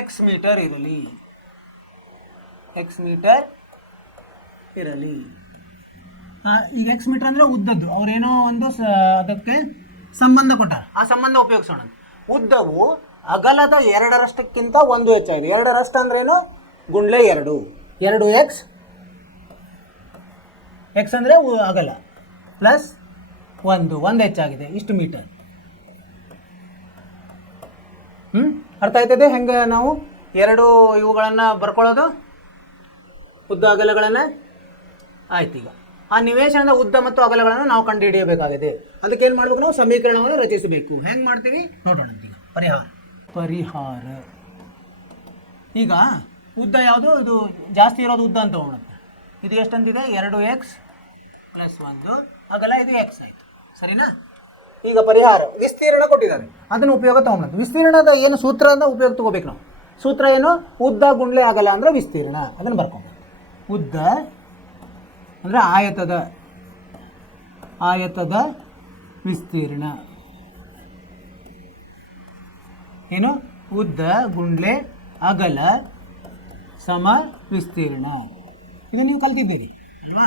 x ಮೀಟರ್ ಇರಲಿ, x ಮೀಟರ್ ಇರಲಿ. ಈಗ x ಮೀಟರ್ ಅಂದರೆ ಉದ್ದದ್ದು. ಅವ್ರೇನೋ ಒಂದು ಅದಕ್ಕೆ ಸಂಬಂಧ ಕೊಟ್ಟಾರ, ಆ ಸಂಬಂಧ ಉಪಯೋಗಿಸೋಣ. ಉದ್ದವು ಅಗಲದ 2ರಷ್ಟಕ್ಕಿಂತ 1 ಹೆಚ್ಚಾಗಿದೆ. 2ರಷ್ಟು ಅಂದ್ರೇನು? ಗುಂಡ್ಲೆ 2. 2 ಎಕ್ಸ್ ಎಕ್ಸ್ ಅಂದರೆ ಅಗಲ ಪ್ಲಸ್ 1 ಹೆಚ್ಚಾಗಿದೆ ಇಷ್ಟು ಮೀಟರ್. ಅರ್ಥ ಆಯ್ತದೆ ಹೆಂಗೆ ನಾವು ಎರಡು ಇವುಗಳನ್ನು ಬರ್ಕೊಳ್ಳೋದು, ಉದ್ದ ಅಗಲಗಳನ್ನು. ಆಯ್ತು, ಈಗ ಆ ನಿವೇಶನದ ಉದ್ದ ಮತ್ತು ಅಗಲಗಳನ್ನು ನಾವು ಕಂಡುಹಿಡಿಯಬೇಕಾಗಿದೆ. ಅದಕ್ಕೆ ಏನು ಮಾಡಬೇಕು, ನಾವು ಸಮೀಕರಣವನ್ನು ರಚಿಸಬೇಕು. ಹೆಂಗೆ ಮಾಡ್ತೀವಿ ನೋಡೋಣ. ಈಗ ಪರಿಹಾರ ಈಗ ಉದ್ದ ಯಾವುದು, ಇದು ಜಾಸ್ತಿ ಇರೋದು ಉದ್ದ ಅಂತ ತಗೊಳುತ್ತೆ. ಇದು ಎಷ್ಟಂತಿದೆ, 2x + 1, ಅಗಲ ಇದು x ಆಯಿತು, ಸರಿನಾ. ಈಗ ಪರಿಹಾರ ವಿಸ್ತೀರ್ಣ ಕೊಟ್ಟಿದ್ದಾರೆ, ಅದನ್ನು ಉಪಯೋಗ ತೊಗೊಂಡು ವಿಸ್ತೀರ್ಣದ ಏನು ಸೂತ್ರ ಅಂತ ಉಪಯೋಗ ತಗೋಬೇಕು ನಾವು. ಸೂತ್ರ ಏನು, ಉದ್ದ ಗುಂಡ್ಲೆ ಅಗಲ ಅಂದರೆ ವಿಸ್ತೀರ್ಣ. ಅದನ್ನು ಬರ್ಕೊಂಡು ಉದ್ದ ಅಂದರೆ ಆಯತದ ವಿಸ್ತೀರ್ಣ ಏನು, ಉದ್ದ ಗುಂಡ್ಲೆ ಅಗಲ ಸಮ ವಿಸ್ತೀರ್ಣ. ಇದನ್ನು ನೀವು ಕಲ್ತಿದ್ದೀರಿ ಅಲ್ವಾ,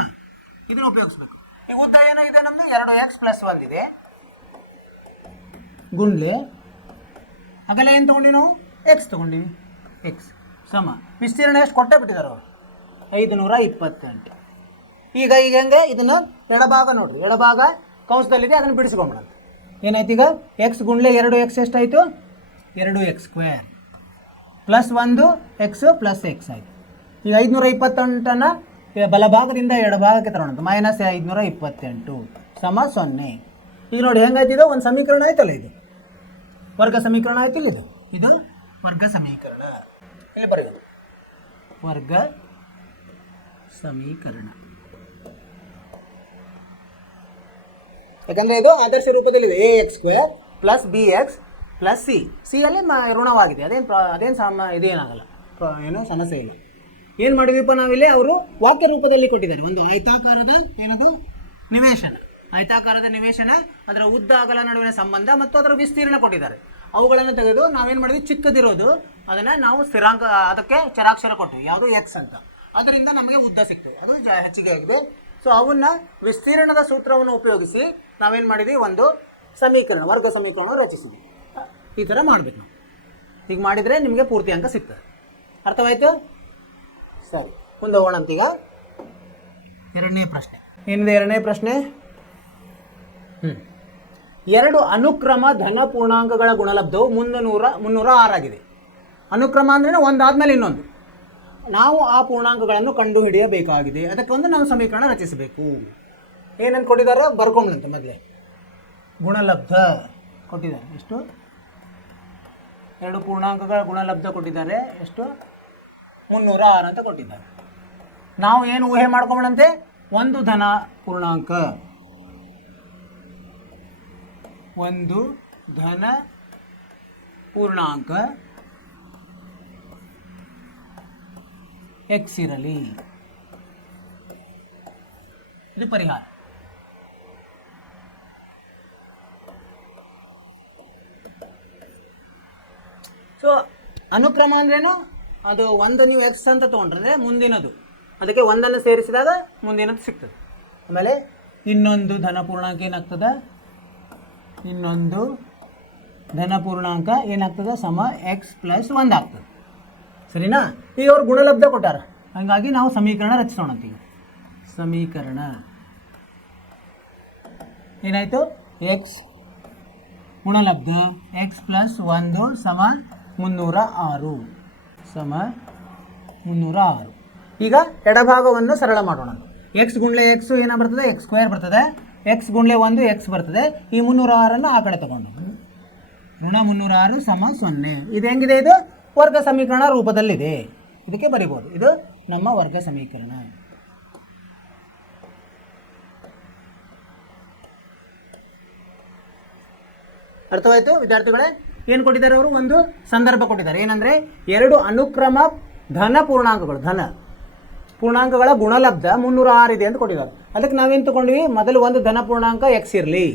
ಇದನ್ನು ಉಪಯೋಗಿಸ್ಬೇಕು. ಈಗ ಉದ್ದ ಏನಾಗಿದೆ ನಮ್ಮದು 2x + 1 ಇದೆ, ಗುಂಡ್ಲೆ ಅಗಲ ಏನು ತೊಗೊಂಡಿವಿ ನಾವು, ಎಕ್ಸ್ ತೊಗೊಂಡಿವಿ, ಎಕ್ಸ್ ಸಮ ವಿಸ್ತೀರ್ಣ ಎಷ್ಟು ಕೊಟ್ಟೇ ಬಿಟ್ಟಿದ್ದಾರೆ ಅವರು, 528. ಈಗ ಹೆಂಗೆ ಇದನ್ನು ಎಡಭಾಗ ನೋಡ್ರಿ, ಎಡಭಾಗ ಕೌಂಸದಲ್ಲಿದೆ, ಅದನ್ನು ಬಿಡಿಸ್ಕೊಂಬಿಡಂತ. ಏನಾಯ್ತು ಈಗ, ಎಕ್ಸ್ ಗುಂಡ್ಲೆ 2x ಎಷ್ಟಾಯಿತು, 2x² + 1 x + x ಆಯಿತು. ಈಗ 528 ಬಲಭಾಗದಿಂದ ಎಡಭಾಗಕ್ಕೆ ತರೋಣಂತ, -528 ಸಮ 0. ಈಗ ನೋಡಿ ಹೆಂಗಾಯ್ತಿದೆ, ಒಂದು ಸಮೀಕರಣ ಆಯ್ತಲ್ಲ, ಇದು ವರ್ಗ ಸಮೀಕರಣ ಆಯ್ತಿಲ್ಲ, ಇದು ವರ್ಗ ಸಮೀಕರಣ. ಇಲ್ಲಿ ಬರೆಯೋದು ವರ್ಗ ಸಮೀಕರಣ, ಯಾಕಂದರೆ ಇದು ಆದರ್ಶ ರೂಪದಲ್ಲಿದೆ. ax² + bx + c ಅಲ್ಲಿ ಋಣವಾಗಿದೆ, ಅದೇನು ಇದೇನಾಗಲ್ಲ, ಏನೋ ಸಮಸ್ಯೆ ಇಲ್ಲ. ಏನು ಮಾಡಿದ್ವಿಪ್ಪ ನಾವಿಲ್ಲಿ, ಅವರು ವಾಕ್ಯ ರೂಪದಲ್ಲಿ ಕೊಟ್ಟಿದ್ದಾರೆ. ಒಂದು ಆಯತಾಕಾರದ ಏನದು ನಿವೇಶನ, ಆಯತಾಕಾರದ ನಿವೇಶನ, ಅದರ ಉದ್ದ ಅಗಲ ನಡುವಿನ ಸಂಬಂಧ ಮತ್ತು ಅದರ ವಿಸ್ತೀರ್ಣ ಕೊಟ್ಟಿದ್ದಾರೆ. ಅವುಗಳನ್ನು ತೆಗೆದು ನಾವೇನು ಮಾಡಿದ್ವಿ, ಚಿಕ್ಕದಿರೋದು ಅದನ್ನು ನಾವು ಸ್ಥಿರಾಂಕ, ಅದಕ್ಕೆ ಚರಾಕ್ಷರ ಕೊಟ್ಟಿವಿ, ಯಾವುದು ಎಕ್ಸ್ ಅಂತ. ಅದರಿಂದ ನಮಗೆ ಉದ್ದ ಸಿಗ್ತದೆ, ಅದು ಹೆಚ್ಚಿಗೆ ಆಗಿದೆ. ಸೊ ಅವನ್ನ ವಿಸ್ತೀರ್ಣದ ಸೂತ್ರವನ್ನು ಉಪಯೋಗಿಸಿ ನಾವೇನು ಮಾಡಿದ್ವಿ, ಒಂದು ಸಮೀಕರಣ, ವರ್ಗ ಸಮೀಕರಣವನ್ನು ರಚಿಸಿದ್ವಿ. ಈ ಥರ ಮಾಡಬೇಕು ನಾವು. ಈಗ ಮಾಡಿದರೆ ನಿಮಗೆ ಪೂರ್ತಿ ಅಂಕ ಸಿಗ್ತದೆ. ಅರ್ಥವಾಯಿತು? ಸರಿ, ಮುಂದೆ ಹೋಗೋಣಂತ. ಈಗ ಎರಡನೇ ಪ್ರಶ್ನೆ ಏನಿದೆ, ಎರಡನೇ ಪ್ರಶ್ನೆ, 2 ಅನುಕ್ರಮ ಧನ ಪೂರ್ಣಾಂಕಗಳ ಗುಣಲಬ್ಧವು 306 ಆಗಿದೆ. ಅನುಕ್ರಮ ಅಂದ್ರೆ ಒಂದಾದ್ಮೇಲೆ ಇನ್ನೊಂದು. ನಾವು ಆ ಪೂರ್ಣಾಂಕಗಳನ್ನು ಕಂಡು ಹಿಡಿಯಬೇಕಾಗಿದೆ. ಅದಕ್ಕೆ ಒಂದು ನಾವು ಸಮೀಕರಣ ರಚಿಸಬೇಕು. ಏನಂತ ಕೊಟ್ಟಿದ್ದಾರೆ, ಬರ್ಕೊಂಬಂತ ಮೊದಲೇ ಗುಣಲಬ್ಧ ಕೊಟ್ಟಿದ್ದಾರೆ. ಎಷ್ಟು, 2 ಪೂರ್ಣಾಂಕಗಳ ಗುಣಲಬ್ಧ ಕೊಟ್ಟಿದ್ದಾರೆ. ಎಷ್ಟು, 306 ಅಂತ ಕೊಟ್ಟಿದ್ದಾರೆ. ನಾವು ಏನು ಊಹೆ ಮಾಡ್ಕೊಂಬಂತೆ, ಒಂದು ಧನ ಪೂರ್ಣಾಂಕ, ಒಂದು ಧನ ಪೂರ್ಣಾಂಕ ಎಕ್ಸ್ ಇರಲಿ. ಇದು ಪರಿಹಾರ. ಸೊ ಅನುಕ್ರಮ ಅಂದ್ರೇನು, ಅದು ಒಂದು ನೀವು ಎಕ್ಸ್ ಅಂತ ತೊಗೊಂಡ್ರೆ ಮುಂದಿನದು, ಅದಕ್ಕೆ ಒಂದನ್ನು ಸೇರಿಸಿದಾಗ ಮುಂದಿನದು ಸಿಗ್ತದೆ. ಆಮೇಲೆ ಇನ್ನೊಂದು ಧನ ಪೂರ್ಣಾಂಕ ಏನಾಗ್ತದೆ, ಇನ್ನೊಂದು ಧನ ಪೂರ್ಣಾಂಕ ಏನಾಗ್ತದೆ, ಸಮ ಎಕ್ಸ್ + 1 ಆಗ್ತದೆ. ಸರಿನಾ. ಈಗ ಅವ್ರು ಗುಣಲಬ್ಧ ಕೊಟ್ಟಾರ, ಹಾಗಾಗಿ ನಾವು ಸಮೀಕರಣ ರಚಿಸೋಣ ಅಂತೀವಿ. ಸಮೀಕರಣ ಏನಾಯಿತು, ಎಕ್ಸ್ ಗುಣಲಬ್ಧ ಎಕ್ಸ್ + 1 ಸಮ 306 ಸಮ 306. ಈಗ ಎಡಭಾಗವನ್ನು ಸರಳ ಮಾಡೋಣ. ಎಕ್ಸ್ ಗುಂಡ್ಲೆ ಎಕ್ಸು ಏನ ಬರ್ತದೆ, x² ಬರ್ತದೆ. ಎಕ್ಸ್ ಗುಂಡ್ಲೆ 1 x ಬರ್ತದೆ. ಈ 306 ಆ ಕಡೆ ತಗೊಂಡು ಋಣ 306 ಸಮ 0. ಇದು ಹೆಂಗಿದೆ, ಇದು ವರ್ಗ ಸಮೀಕರಣ ರೂಪದಲ್ಲಿದೆ. ಇದಕ್ಕೆ ಬರಿಬೋದು, ಇದು ನಮ್ಮ ವರ್ಗ ಸಮೀಕರಣ. ಅರ್ಥವಾಯಿತು ವಿದ್ಯಾರ್ಥಿಗಳೇ? ಏನು ಕೊಟ್ಟಿದ್ದಾರೆ ಅವರು, ಒಂದು ಸಂದರ್ಭ ಕೊಟ್ಟಿದ್ದಾರೆ. ಏನಂದರೆ 2 ಅನುಕ್ರಮ ಧನ ಪೂರ್ಣಾಂಕಗಳು, ಧನ ಪೂರ್ಣಾಂಕಗಳ ಗುಣಲಬ್ಧ 306 ಇದೆ ಅಂತ ಕೊಟ್ಟಿದ್ದಾರೆ. ಅದಕ್ಕೆ ನಾವೇನು ತೊಗೊಂಡ್ವಿ, ಮೊದಲು ಒಂದು ಧನ ಪೂರ್ಣಾಂಕ ಎಕ್ಸ್ ಇರಲಿ,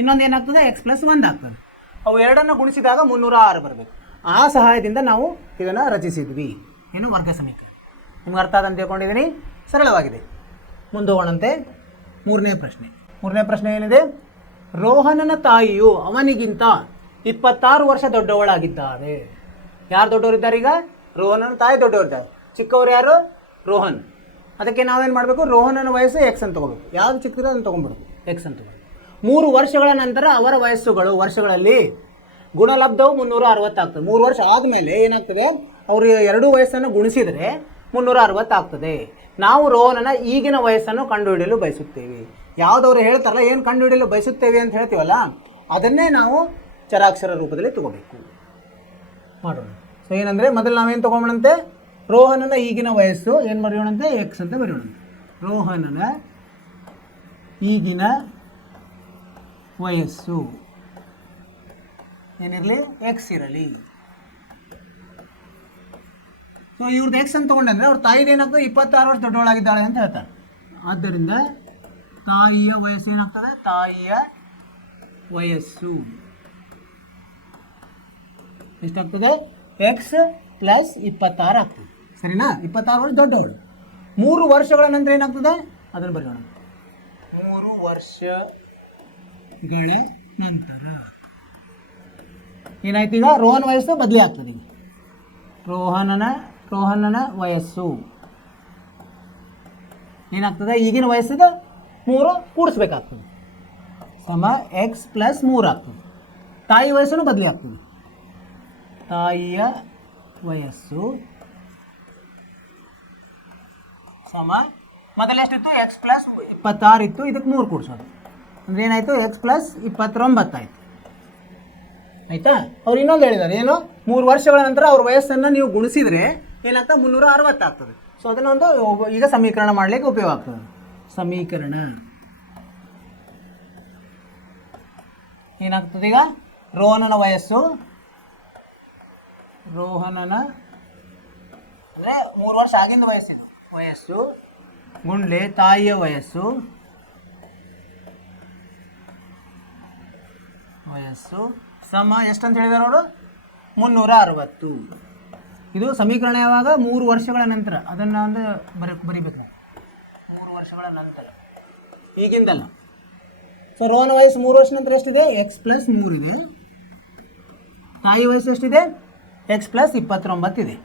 ಇನ್ನೊಂದು ಏನಾಗ್ತದೆ ಎಕ್ಸ್ + 1 ಆಗ್ತದೆ. ಅವು ಎರಡನ್ನು ಗುಣಿಸಿದಾಗ 306 ಬರಬೇಕು. ಆ ಸಹಾಯದಿಂದ ನಾವು ಇದನ್ನು ರಚಿಸಿದ್ವಿ. ಏನು, ವರ್ಗ ಸಮೀಕರಣ. ನಿಮ್ಗೆ ಅರ್ಥ ಆದಂತ ತಿಳ್ಕೊಂಡಿದ್ದೀನಿ, ಸರಳವಾಗಿದೆ. ಮುಂದೆ ಹೋಗೋಣಂತೆ. ಮೂರನೇ ಪ್ರಶ್ನೆ ಏನಿದೆ, ರೋಹನನ ತಾಯಿಯು ಅವನಿಗಿಂತ 26 ವರ್ಷ ದೊಡ್ಡವಳಾಗಿದ್ದಾರೆ. ಯಾರು ದೊಡ್ಡವರಿದ್ದಾರೆ ಈಗ, ರೋಹನನ ತಾಯಿ ದೊಡ್ಡವರಿದ್ದಾರೆ. ಚಿಕ್ಕವರು ಯಾರು, ರೋಹನ್. ಅದಕ್ಕೆ ನಾವೇನು ಮಾಡಬೇಕು, ರೋಹನನ ವಯಸ್ಸು ಎಕ್ಸ್ ಅಂತ ತೊಗೋಬೇಕು. ಯಾವುದು ಚಿಕ್ಕದಿರೋ ಅದನ್ನು ತೊಗೊಂಡ್ಬಿಡೋದು, ಎಕ್ಸ್ ಅಂತ ತೊಗೊಳ್ಬೇಕು. 3 ವರ್ಷಗಳ ನಂತರ ಅವರ ವಯಸ್ಸುಗಳು ವರ್ಷಗಳಲ್ಲಿ ಗುಣಲಬ್ಧವು 360 ಆಗ್ತದೆ. 3 ವರ್ಷ ಆದಮೇಲೆ ಏನಾಗ್ತದೆ, ಅವರು 2 ವಯಸ್ಸನ್ನು ಗುಣಿಸಿದರೆ 360 ಆಗ್ತದೆ. ನಾವು ರೋಹನನ ಈಗಿನ ವಯಸ್ಸನ್ನು ಕಂಡುಹಿಡಿಯಲು ಬಯಸುತ್ತೇವೆ. ಯಾವುದವರು ಹೇಳ್ತಾರಲ್ಲ, ಏನು ಕಂಡುಹಿಡಿಯಲು ಬಯಸುತ್ತೇವೆ ಅಂತ ಹೇಳ್ತೀವಲ್ಲ, ಅದನ್ನೇ ನಾವು ಚರಾಕ್ಷರ ರೂಪದಲ್ಲಿ ತಗೋಬೇಕು. ಮಾಡೋಣ. ಸೊ ಏನಂದರೆ, ಮೊದಲು ನಾವೇನು ತೊಗೊಂಬಣಂತೆ, ರೋಹನನ ಈಗಿನ ವಯಸ್ಸು ಏನು ಬರೆಯೋಣಂತೆ, ಎಕ್ಸ್ ಅಂತ ಬರೆಯೋಣಂತೆ. ರೋಹನನ ಈಗಿನ ವಯಸ್ಸು ಏನಿರಲಿ, ಎಕ್ಸ್ ಇರಲಿ. ಸೊ ಇವ್ರದ್ದು ಎಕ್ಸ್ ಅಂತ ತೊಗೊಂಡ್ರೆ ಅವ್ರ ತಾಯಿದು ಏನಾಗ್ತದೆ, 26 ವರ್ಷ ದೊಡ್ಡವಳಾಗಿದ್ದಾಳೆ ಅಂತ ಹೇಳ್ತಾರೆ. ಆದ್ದರಿಂದ ತಾಯಿಯ ವಯಸ್ಸು ಏನಾಗ್ತದೆ, ತಾಯಿಯ ವಯಸ್ಸು ಎಷ್ಟಾಗ್ತದೆ, ಎಕ್ಸ್ ಪ್ಲಸ್ 26 ಆಗ್ತದೆ. ಸರಿನಾ? 26 ವರ್ಷ ದೊಡ್ಡವಳು. 3 ವರ್ಷಗಳ ನಂತರ ಏನಾಗ್ತದೆ ಅದನ್ನು ಬರೆಯೋಣ. 3 ವರ್ಷಗಳ ನಂತರ ಏನಾಯ್ತು, ಈಗ ರೋಹನ್ ವಯಸ್ಸು ಬದಲಿ ಆಗ್ತದೆ. ಈಗ ರೋಹನನ ವಯಸ್ಸು ಏನಾಗ್ತದೆ, ಈಗಿನ ವಯಸ್ಸಿಗೆ 3 ಕೂಡಿಸ್ಬೇಕಾಗ್ತದೆ, ಸಮ ಎಕ್ಸ್ ಪ್ಲಸ್ 3 ಆಗ್ತದೆ. ತಾಯಿ ವಯಸ್ಸನ್ನು ಬದಲಿ ಆಗ್ತದೆ. ತಾಯಿಯ ವಯಸ್ಸು ಸಮ ಮೊದಲು ಎಷ್ಟಿತ್ತು, ಎಕ್ಸ್ ಪ್ಲಸ್ 26 ಇತ್ತು, ಇದಕ್ಕೆ 3 ಕೂಡಿಸೋದು ಅಂದರೆ ಏನಾಯಿತು, ಎಕ್ಸ್ ಪ್ಲಸ್ 29 ಆಯಿತು. ಆಯಿತಾ? ಅವ್ರು ಇನ್ನೊಂದು ಹೇಳಿದ್ದಾರೆ, ಏನು, 3 ವರ್ಷಗಳ ನಂತರ ಅವ್ರ ವಯಸ್ಸನ್ನು ನೀವು ಗುಣಿಸಿದರೆ ಏನಾಗ್ತದೆ, 360 ಆಗ್ತದೆ. ಸೊ ಅದನ್ನೊಂದು ಈಗ ಸಮೀಕರಣ ಮಾಡಲಿಕ್ಕೆ ಉಪಯೋಗ ಆಗ್ತದೆ. ಸಮೀಕರಣ ಏನಾಗ್ತದೆ, ಈಗ ರೋಹನನ ವಯಸ್ಸು ಅಂದರೆ 3 ವರ್ಷ ಆಗಿಂದ ವಯಸ್ಸು ಗುಂಡ್ಲೆ ತಾಯಿಯ ವಯಸ್ಸು ಸಮ ಎಷ್ಟಂತ ಹೇಳಿದಾರೆ ಅವರು, 360. ಇದು ಸಮೀಕರಣ ಯಾವಾಗ, 3 ವರ್ಷಗಳ ನಂತರ. ಅದನ್ನು ಒಂದು ಬರಿಬೇಕು ನಾವು, 3 ವರ್ಷಗಳ ನಂತರ, ಈಗಿಂದಲ್ಲ. ಸೊ ರೋಹನ ವಯಸ್ಸು 3 ವರ್ಷ ನಂತರ ಎಷ್ಟಿದೆ, ಎಕ್ಸ್ ಪ್ಲಸ್ 3 ಇದೆ. ತಾಯಿ ವಯಸ್ಸು ಎಷ್ಟಿದೆ, ಎಕ್ಸ್ ಪ್ಲಸ್ 29 ಇದೆ,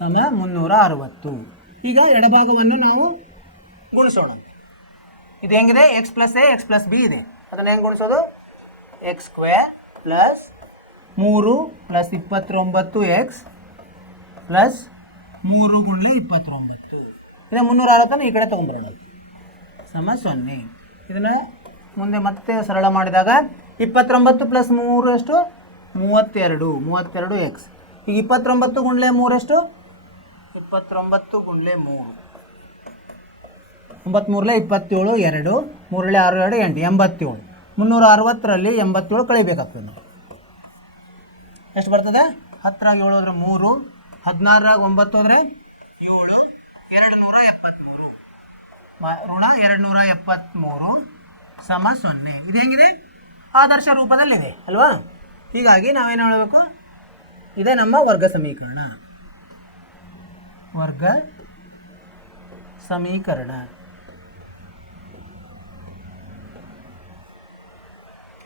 ಸಮ 360. ಈಗ ಎಡಭಾಗವನ್ನು ನಾವು ಗುಣಿಸೋಣ. ಇದು ಹೆಂಗಿದೆ, x plus a x plus b ಇದೆ. ಅದನ್ನು ಹೆಂಗೆ ಗುಣಿಸೋದು, x square plus 3 plus 29 x plus 3 ಗುಂಡ್ಲೆ 29. ಇದನ್ನು 360 ಈ ಕಡೆ ತೊಗೊಂಡ್ಬರೋಣ, ಸಮ 0. ಇದನ್ನು ಮುಂದೆ ಮತ್ತೆ ಸರಳ ಮಾಡಿದಾಗ 29 ಪ್ಲಸ್ 3 ಎಷ್ಟು, 32 ಎಕ್ಸ್. ಈಗ 29 ಗುಂಡ್ಲೆ 3 ಎಷ್ಟು, 29 ಗುಂಡ್ಲೆ 3 93 27 2 3 6 2 8 87. 360ರಲ್ಲಿ 87 ಕಳಿಬೇಕಾಗ್ತದೆ ನಾವು. ಎಷ್ಟು ಬರ್ತದೆ, 10 7 ಹೋದ್ರೆ 3, 16 9 ಹೋದರೆ 7, 273 ಋಣ 273 ಸಮ 0. ಇದು ಹೆಂಗಿದೆ, ಆದರ್ಶ ರೂಪದಲ್ಲಿದೆ ಅಲ್ವಾ? ಹೀಗಾಗಿ ನಾವೇನು ಹೇಳಬೇಕು, ಇದೇ ನಮ್ಮ ವರ್ಗ ಸಮೀಕರಣ.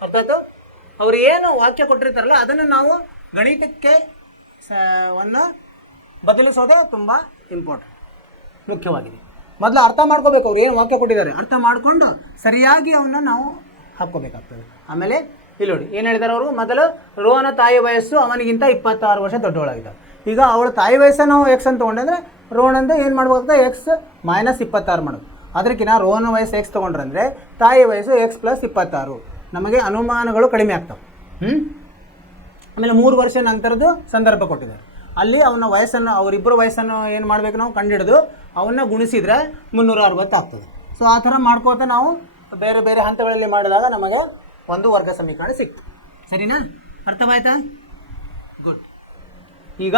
ಅರ್ಥ ಆಯ್ತು? ಅವ್ರು ಏನು ವಾಕ್ಯ ಕೊಟ್ಟಿರ್ತಾರಲ್ಲ ಅದನ್ನು ನಾವು ಗಣಿತಕ್ಕೆ ಬದಲಿಸೋದೇ ತುಂಬ ಇಂಪಾರ್ಟೆಂಟ್, ಮುಖ್ಯವಾಗಿದೆ. ಮೊದಲು ಅರ್ಥ ಮಾಡ್ಕೋಬೇಕು, ಅವ್ರು ಏನು ವಾಕ್ಯ ಕೊಟ್ಟಿದ್ದಾರೆ ಅರ್ಥ ಮಾಡಿಕೊಂಡು ಸರಿಯಾಗಿ ಅವನ್ನ ನಾವು ಹಾಕ್ಕೋಬೇಕಾಗ್ತದೆ. ಆಮೇಲೆ ಇಲ್ಲಿ ನೋಡಿ ಏನು ಹೇಳಿದ್ದಾರೆ ಅವರು, ಮೊದಲು ರೋಹನ ತಾಯಿ ವಯಸ್ಸು ಅವನಿಗಿಂತ 26 ವರ್ಷ ದೊಡ್ಡವಳಾಗಿದ್ದಾಳೆ. ಈಗ ಅವಳ ತಾಯಿ ವಯಸ್ಸನ್ನು ನಾವು ಎಕ್ಸ್ ಅಂತ ತೊಗೊಂಡ್ರೆ ರೋಹನಂದು ಏನು ಮಾಡ್ಬೇಕಾಗ್ತದೆ, ಎಕ್ಸ್ ಮೈನಸ್ 26 ಮಾಡೋದು. ಅದಕ್ಕಿಂತ ರೋಹನ ವಯಸ್ಸು ಎಕ್ಸ್ ತೊಗೊಂಡ್ರೆ ತಾಯಿ ವಯಸ್ಸು ಎಕ್ಸ್ ಪ್ಲಸ್ 26. ನಮಗೆ ಅನುಮಾನಗಳು ಕಡಿಮೆ ಆಗ್ತವೆ. ಆಮೇಲೆ 3 ವರ್ಷ ನಂತರದ್ದು ಸಂದರ್ಭ ಕೊಟ್ಟಿದ್ದಾರೆ. ಅಲ್ಲಿ ಅವನ ವಯಸ್ಸನ್ನು, ಅವರಿಬ್ಬರು ವಯಸ್ಸನ್ನು ಏನು ಮಾಡಬೇಕು, ನಾವು ಕಂಡುಹಿಡಿದು ಅವನ್ನ ಗುಣಿಸಿದರೆ 360 ಆಗ್ತದೆ. ಸೊ ಆ ಥರ ಮಾಡ್ಕೋತ ನಾವು ಬೇರೆ ಬೇರೆ ಹಂತಗಳಲ್ಲಿ ಮಾಡಿದಾಗ ನಮಗೆ ಒಂದು ವರ್ಗ ಸಮೀಕರಣ ಸಿಕ್ತು. ಸರಿನಾ? ಅರ್ಥವಾಯ್ತಾ? ಗುಡ್. ಈಗ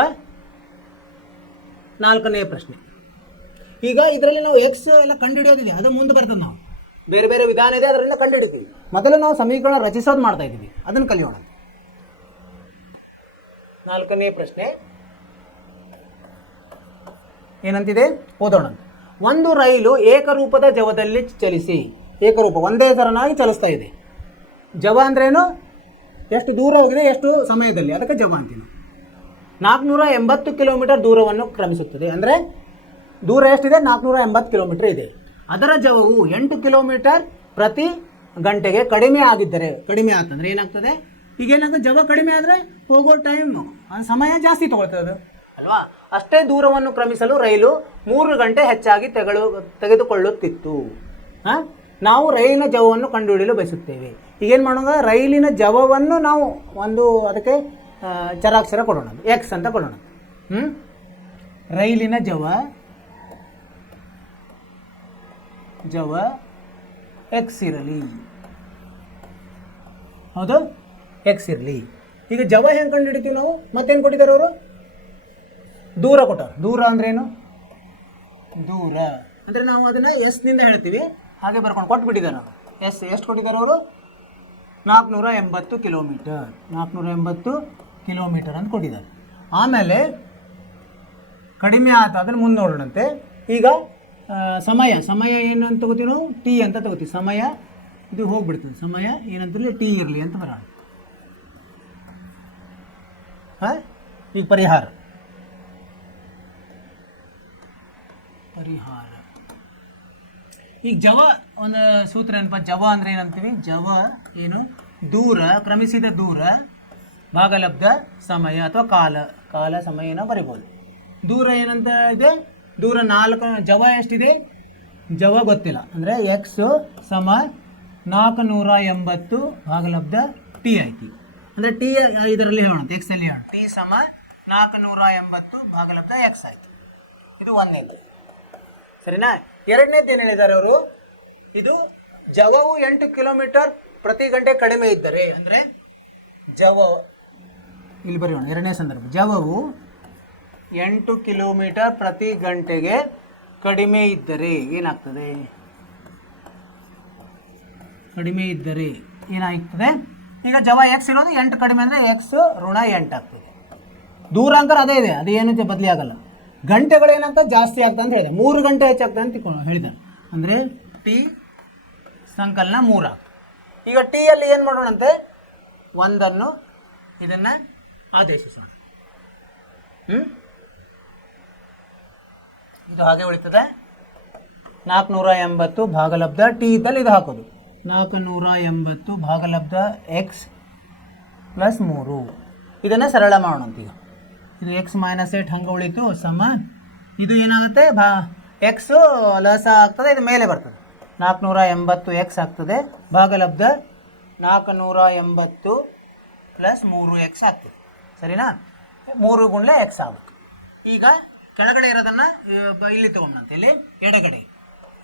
4ನೇ ಪ್ರಶ್ನೆ. ಈಗ ಇದರಲ್ಲಿ ನಾವು ಎಕ್ಸ್ ಎಲ್ಲ ಕಂಡುಹಿಡಿಯೋದಿದೆ, ಅದು ಮುಂದೆ ಬರ್ತದೆ. ನಾವು ಬೇರೆ ಬೇರೆ ವಿಧಾನ ಇದೆ, ಅದರಿಂದ ಕಂಡುಹಿಡಿತೀವಿ. ಮೊದಲು ನಾವು ಸಮೀಕರಣ ರಚಿಸೋದು ಮಾಡ್ತಾ ಇದ್ದೀವಿ, ಅದನ್ನು ಕಲಿಯೋಣ. 4ನೇ ಪ್ರಶ್ನೆ ಏನಂತಿದೆ ಓದೋಣ. ಒಂದು ರೈಲು ಏಕರೂಪದ ಜವದಲ್ಲಿ ಚಲಿಸಿ, ಏಕರೂಪ ಒಂದೇ ಥರನಾಗಿ ಚಲಿಸ್ತಾ ಇದೆ. ಜವ ಅಂದ್ರೇನು, ಎಷ್ಟು ದೂರ ಹೋಗಿದೆ ಎಷ್ಟು ಸಮಯದಲ್ಲಿ, ಅದಕ್ಕೆ ಜವ ಅಂತೀವಿ. 480 ಕಿಲೋಮೀಟರ್ ದೂರವನ್ನು ಕ್ರಮಿಸುತ್ತದೆ. ಅಂದರೆ ದೂರ ಎಷ್ಟಿದೆ? 480 ಕಿಲೋಮೀಟರ್ ಇದೆ. ಅದರ ಜವವು 8 ಕಿಲೋಮೀಟರ್ ಪ್ರತಿ ಗಂಟೆಗೆ ಕಡಿಮೆ ಆತಂದ್ರೆ ಏನಾಗ್ತದೆ? ಈಗೇನಾಗ್ತದೆ? ಜವ ಕಡಿಮೆ ಆದರೆ ಹೋಗೋ ಸಮಯ ಜಾಸ್ತಿ ತಗೊಳ್ತದೆ ಅದು ಅಲ್ವಾ? ಅಷ್ಟೇ ದೂರವನ್ನು ಕ್ರಮಿಸಲು ರೈಲು 3 ಗಂಟೆ ಹೆಚ್ಚಾಗಿ ತೆಗೆದುಕೊಳ್ಳುತ್ತಿತ್ತು. ನಾವು ರೈಲಿನ ಜವವನ್ನು ಕಂಡುಹಿಡಿಯಲು ಬಯಸುತ್ತೇವೆ. ಈಗೇನು ಮಾಡೋಣ? ರೈಲಿನ ಜವವನ್ನು ನಾವು ಅದಕ್ಕೆ ಚರಾಕ್ಷರ ಕೊಡೋಣ, ಎಕ್ಸ್ ಅಂತ ಕೊಡೋಣ. ರೈಲಿನ ಜವ ಎಕ್ಸ್ ಇರಲಿ. ಹೌದು, ಎಕ್ಸ್ ಇರಲಿ. ಈಗ ಜವ ಹೆಂಗೆ ಕಂಡು ಹಿಡಿತೀವಿ ನಾವು? ಮತ್ತೇನು ಕೊಟ್ಟಿದ್ದಾರೆ ಅವರು? ದೂರ ಕೊಟ್ಟಾರ. ದೂರ ಅಂದ್ರೇನು? ದೂರ ಅಂದರೆ ನಾವು ಅದನ್ನು ಎಸ್ನಿಂದ ಹೇಳ್ತೀವಿ, ಹಾಗೆ ಬರ್ಕೊಂಡು ಕೊಟ್ಬಿಟ್ಟಿದ್ದಾರೆ ನಾವು. ಎಷ್ಟು ಕೊಟ್ಟಿದ್ದಾರೆ ಅವರು? 480 ಕಿಲೋಮೀಟರ್. 480 ಕಿಲೋಮೀಟರ್ ಅಂತ ಕೊಟ್ಟಿದ್ದಾರೆ. ಆಮೇಲೆ ಕಡಿಮೆ ಆಯ್ತು, ಅದನ್ನು ಮುಂದೆ ನೋಡೋಣಂತೆ. ಈಗ ಸಮಯ ಏನು ಅಂತ ತಗೋತೀವಿ ನಾವು? ಟಿ ಅಂತ ತಗೋತೀವಿ. ಸಮಯ ಇದು ಹೋಗ್ಬಿಡ್ತದೆ. ಸಮಯ ಏನಂತೇಳಿ ಟಿ ಇರಲಿ ಅಂತ ಬರೋಣ. ಈಗ ಪರಿಹಾರ ಈಗ ಜವ ಒಂದು ಸೂತ್ರ ಏನಪ್ಪ? ಜವ ಅಂದರೆ ಏನಂತೀವಿ? ಜವ ಏನು? ದೂರ, ಕ್ರಮಿಸಿದ ದೂರ ಭಾಗಲಬ್ಧ ಸಮಯ ಅಥವಾ ಕಾಲ ಸಮಯನ ಬರಿಬೋದು. ದೂರ ಏನಂತ ಇದೆ? ದೂರ 4. ಜವ ಎಷ್ಟಿದೆ? ಜವ ಗೊತ್ತಿಲ್ಲ. ಅಂದರೆ ಎಕ್ಸ್ ಸಮ 480 ಭಾಗಲಬ್ಧ ಟಿ ಆಯ್ತು. ಅಂದರೆ ಟಿ ಇದರಲ್ಲಿ ಹೇಳೋಣ, ಎಕ್ಸಲ್ಲಿ ಹೇಳೋಣ. ಟಿ ಸಮ 480 ಭಾಗಲಬ್ಧ ಎಕ್ಸ್ ಆಯಿತು. ಇದು ಒಂದನೇದು, ಸರಿನಾ? ಎರಡನೇದು ಏನು ಹೇಳಿದ್ದಾರೆ ಅವರು? ಇದು ಜವವು 8 ಕಿಲೋಮೀಟರ್ ಪ್ರತಿ ಗಂಟೆ ಕಡಿಮೆ ಇದ್ದರೆ, ಅಂದರೆ ಇಲ್ಲಿ ಬರೆಯೋಣ. ಎರಡನೇ ಸಂದರ್ಭ, ಜವವು 8 ಕಿಲೋಮೀಟರ್ ಪ್ರತಿ ಗಂಟೆಗೆ ಕಡಿಮೆ ಇದ್ದರೆ ಏನಾಗ್ತದೆ? ಕಡಿಮೆ ಇದ್ದರೆ ಏನಾಗ್ತದೆ? ಈಗ ಜವ ಎಕ್ಸ್ ಇರೋದು 8 ಕಡಿಮೆ ಅಂದರೆ ಎಕ್ಸ್ ಋಣ 8 ಆಗ್ತದೆ. ದೂರಾಂಕರ ಅದೇ ಇದೆ, ಅದೇನು ಬದಲಿ ಆಗಲ್ಲ. ಗಂಟೆಗಳು ಏನಾಗ್ತದೆ? ಜಾಸ್ತಿ ಆಗ್ತದೆ ಅಂತ ಹೇಳಿದೆ. 3 ಗಂಟೆ ಹೆಚ್ಚಾಗ್ತದೆ ಅಂತ ಹೇಳಿದ್ದಾರೆ. ಅಂದರೆ ಟಿ ಸಂಕಲನ 3 ಆಗ್ತದೆ. ಈಗ ಟಿಯಲ್ಲಿ ಏನು ಮಾಡೋಣಂತೆ? 1 ಇದನ್ನು ಆದೇಶಿಸೋಣ. ಇದು ಹಾಗೆ ಉಳಿತದೆ. 480 ಭಾಗಲಬ್ಧ ಟಿ ಇದ್ದಲ್ಲಿ ಇದು ಹಾಕೋದು. 480 ಭಾಗಲಬ್ಧ ಎಕ್ಸ್ ಪ್ಲಸ್ 3. ಇದನ್ನು ಸರಳ ಮಾಡೋಣಂತ. ಈಗ ಇದು ಎಕ್ಸ್ ಮೈನಸ್ 8 ಹಂಗೆ ಉಳಿತು ಸಮ. ಇದು ಏನಾಗುತ್ತೆ? ಎಕ್ಸು ಲಸ ಆಗ್ತದೆ, ಇದು ಮೇಲೆ ಬರ್ತದೆ. 480 ಎಕ್ಸ್ ಆಗ್ತದೆ ಭಾಗಲಬ್ಧ 480 ಪ್ಲಸ್ 3 ಎಕ್ಸ್ ಆಗ್ತದೆ. ಸರಿನಾ? 3 ಗುಂಡ್ಲೆ ಎಕ್ಸ್ ಆಗುತ್ತೆ. ಈಗ ಕೆಳಗಡೆ ಇರೋದನ್ನು ಇಲ್ಲಿ ತೊಗೊಂಡಂತೆ, ಇಲ್ಲಿ ಎಡಗಡೆ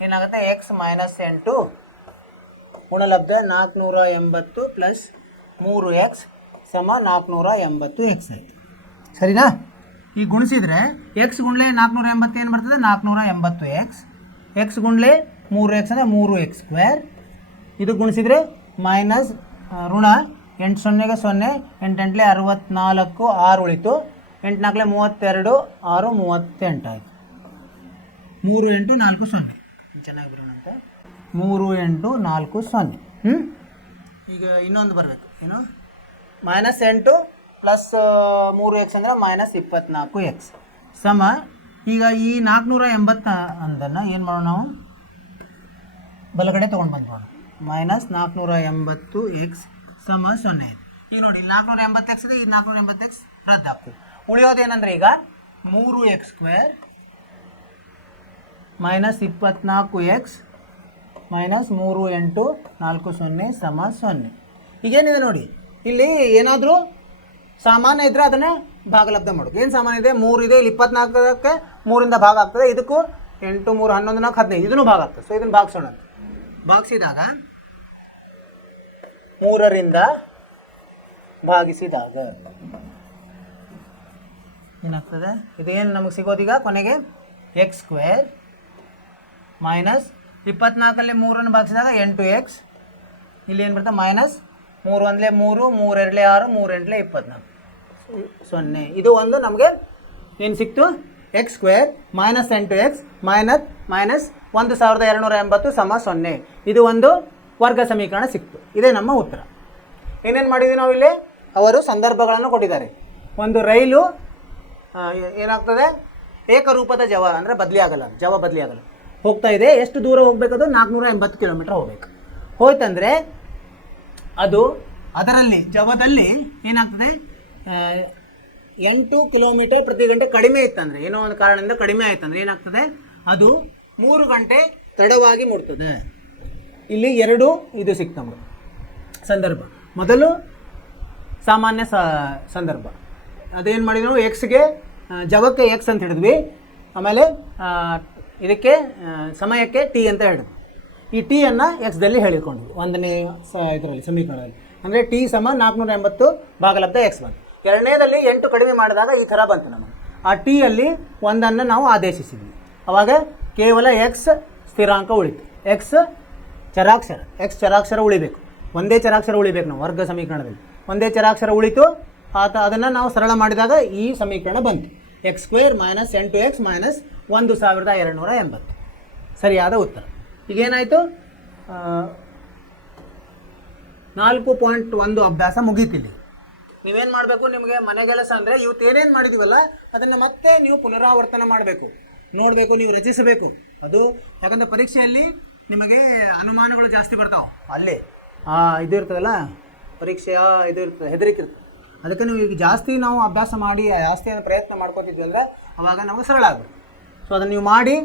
ಏನಾಗುತ್ತೆ? ಎಕ್ಸ್ ಮೈನಸ್ 8 ಗುಣಲಬ್ಧ 480 ಪ್ಲಸ್ 3 ಎಕ್ಸ್ ಸಮ 480 ಎಕ್ಸ್ ಆಯಿತು. ಸರಿನಾ? ಈಗ ಗುಣಿಸಿದರೆ ಎಕ್ಸ್ ಗುಂಡ್ಲೆ 480 ಏನು ಬರ್ತದೆ? 480 ಎಕ್ಸ್. ಎಕ್ಸ್ ಗುಂಡ್ಲೆ 3 ಎಕ್ಸ್ ಅಂದರೆ 3 ಎಕ್ಸ್ ಸ್ಕ್ವೇರ್. ಇದು ಗುಣಿಸಿದರೆ ಮೈನಸ್ ಋಣ 8 0ಗೆ 0, 8 8 64, 6 ಉಳಿತು. 8 4 32, 6 38 ಆಯಿತು. 3 8 4 0. ಚೆನ್ನಾಗಿ ಬರೋಣಂತ. 3 8 4 0. ಈಗ ಇನ್ನೊಂದು ಬರಬೇಕು. ಏನು? ಮೈನಸ್ 8 ಪ್ಲಸ್ 3 ಎಕ್ಸ್ ಅಂದರೆ ಮೈನಸ್ 24 ಎಕ್ಸ್ ಸಮ. ಈಗ ಈ 480 ಅಂದನ್ನು ಏನು ಮಾಡೋಣ ನಾವು? ಬಲಗಡೆ ತೊಗೊಂಡು ಬಂದ್ಬೋಣ. ಮೈನಸ್ 480 ಎಕ್ಸ್ ಸಮ 0. ಈಗ ನೋಡಿ, 480 ಎಕ್ಸ್ ಇದೆ, ಈ 480 ಎಕ್ಸ್ ರದ್ದಾಗ್ತದೆ. ಉಳಿಯೋದೇನೆಂದರೆ ಈಗ 3 X square minus 24 X minus 3 8 4 0 ಸಮ 0. ಈಗೇನಿದೆ ನೋಡಿ, ಇಲ್ಲಿ ಏನಾದರೂ ಸಾಮಾನ್ಯ ಇದ್ದರೆ ಅದನ್ನೇ ಭಾಗಲಬ್ಧ ಮಾಡೋದು. ಏನು ಸಾಮಾನ್ಯ ಇದೆ? 3 ಇದೆ, ಇಲ್ಲಿ 24ಕ್ಕೆ 3ರಿಂದ ಭಾಗ ಆಗ್ತದೆ. ಇದಕ್ಕೂ 8 3 11 4 15 ಇದನ್ನು ಭಾಗ ಆಗ್ತದೆ. ಸೊ ಇದನ್ನು ಭಾಗಿಸೋಣ. ಭಾಗಿಸಿದಾಗ 3ರಿಂದ ಭಾಗಿಸಿದಾಗ ಏನಾಗ್ತದೆ? ಇದೇನು ನಮಗೆ ಸಿಗೋದೀಗ ಕೊನೆಗೆ ಎಕ್ಸ್ ಸ್ಕ್ವೇರ್ ಮೈನಸ್ 24ರಲ್ಲಿ 3 ಭಾಗಿಸಿದಾಗ 8 ಎಕ್ಸ್. ಇಲ್ಲಿ ಏನು ಬರ್ತದೆ? ಮೈನಸ್ 3 1 3, 3 2 6, 3 8 24 0. ಇದು ಒಂದು ನಮಗೆ ಏನು ಸಿಕ್ತು? X square minus 8 X minus 1280 ಸಮ 0. ಇದು ಒಂದು ವರ್ಗ ಸಮೀಕರಣ ಸಿಕ್ತು. ಇದೇ ನಮ್ಮ ಉತ್ತರ. ಏನೇನು ಮಾಡಿದ್ವಿ ನಾವು ಇಲ್ಲಿ? ಅವರು ಸಂದರ್ಭಗಳನ್ನು ಕೊಟ್ಟಿದ್ದಾರೆ. ಒಂದು ರೈಲು ಏನಾಗ್ತದೆ, ಏಕರೂಪದ ಜವ ಅಂದರೆ ಬದಲಿ ಆಗಲ್ಲ, ಜವ ಬದಲಿ ಆಗಲ್ಲ, ಹೋಗ್ತಾ ಇದೆ. ಎಷ್ಟು ದೂರ ಹೋಗಬೇಕದು? 480 ಕಿಲೋಮೀಟರ್ ಹೋಗ್ಬೇಕು. ಹೋಯ್ತಂದರೆ ಅದು ಅದರಲ್ಲಿ ಜವದಲ್ಲಿ ಏನಾಗ್ತದೆ, 8 ಕಿಲೋಮೀಟರ್ ಪ್ರತಿ ಗಂಟೆ ಕಡಿಮೆ ಇತ್ತಂದರೆ, ಏನೋ ಒಂದು ಕಾರಣದಿಂದ ಕಡಿಮೆ ಆಯ್ತಂದ್ರೆ ಏನಾಗ್ತದೆ, ಅದು 3 ಗಂಟೆ ತಡವಾಗಿ ಮುಟ್ತದೆ. ಇಲ್ಲಿ 2 ಇದು ಸಿಕ್ತು ನಮಗೆ ಸಂದರ್ಭ. ಮೊದಲು ಸಾಮಾನ್ಯ ಸಂದರ್ಭ, ಅದೇನು ಮಾಡಿದ್ವಿ ನಾವು, ಎಕ್ಸ್ಗೆ ಜವಕ್ಕೆ ಎಕ್ಸ್ ಅಂತ ಹಿಡಿದ್ವಿ, ಆಮೇಲೆ ಇದಕ್ಕೆ ಸಮಯಕ್ಕೆ ಟಿ ಅಂತ ಹೇಳಿದ್ವಿ. ಈ ಟಿ ಅನ್ನು ಎಕ್ಸ್ದಲ್ಲಿ ಹೇಳಿಕೊಂಡ್ವಿ ಒಂದನೇ ಇದರಲ್ಲಿ ಸಮೀಕರಣದಲ್ಲಿ. ಅಂದರೆ ಟಿ ಸಮ 480 ಭಾಗಲಬ್ಧ ಎಕ್ಸ್ ಬಂತು. ಎರಡನೇದಲ್ಲಿ 8 ಕಡಿಮೆ ಮಾಡಿದಾಗ ಈ ಥರ ಬಂತು ನಮಗೆ. ಆ ಟಿ ಅಲ್ಲಿ ಒಂದನ್ನು ನಾವು ಆದೇಶಿಸಿದ್ವಿ, ಆವಾಗ ಕೇವಲ ಎಕ್ಸ್ ಸ್ಥಿರಾಂಕ ಉಳಿತು. ಎಕ್ಸ್ ಚರಾಕ್ಷರ ಉಳಿಬೇಕು, ಒಂದೇ ಚರಾಕ್ಷರ ಉಳಿಬೇಕು. ನಾವು ವರ್ಗ ಸಮೀಕರಣದಲ್ಲಿ ಒಂದೇ ಚರಾಕ್ಷರ ಉಳಿತು, ಅದನ್ನು ನಾವು ಸರಳ ಮಾಡಿದಾಗ ಈ ಸಮೀಕರಣ ಬಂತು. x² - 8x - 1280 ಸರಿಯಾದ ಉತ್ತರ. ಈಗೇನಾಯಿತು, 4.1 ಅಭ್ಯಾಸ ಮುಗೀತಿಲ್ಲಿ. ನೀವೇನು ಮಾಡಬೇಕು, ನಿಮಗೆ ಮನೆ ಕೆಲಸ ಅಂದರೆ ಇವತ್ತು ಏನೇನು ಮಾಡಿದ್ದೀವಲ್ಲ ಅದನ್ನು ಮತ್ತೆ ನೀವು ಪುನರಾವರ್ತನೆ ಮಾಡಬೇಕು, ನೋಡಬೇಕು, ನೀವು ರಚಿಸಬೇಕು. ಅದು ಯಾಕಂದರೆ ಪರೀಕ್ಷೆಯಲ್ಲಿ ನಿಮಗೆ ಅನುಮಾನಗಳು ಜಾಸ್ತಿ ಬರ್ತಾವೆ. ಅಲ್ಲಿ ಇದು ಇರ್ತದಲ್ಲ, ಪರೀಕ್ಷೆಯ ಇದು ಇರ್ತದೆ, ಹೆದರಿಕೆ ಇರ್ತದೆ. ಅದಕ್ಕೆ ನೀವು ಈಗ ಜಾಸ್ತಿ ನಾವು ಅಭ್ಯಾಸ ಮಾಡಿ ಜಾಸ್ತಿ ಪ್ರಯತ್ನ ಮಾಡ್ಕೋತಿದ್ವಿ ಅಂದರೆ ಅವಾಗ ನಮಗೆ ಸರಳ ಆಗುತ್ತೆ. ಸೊ ಅದನ್ನು ನೀವು ಮಾಡಿ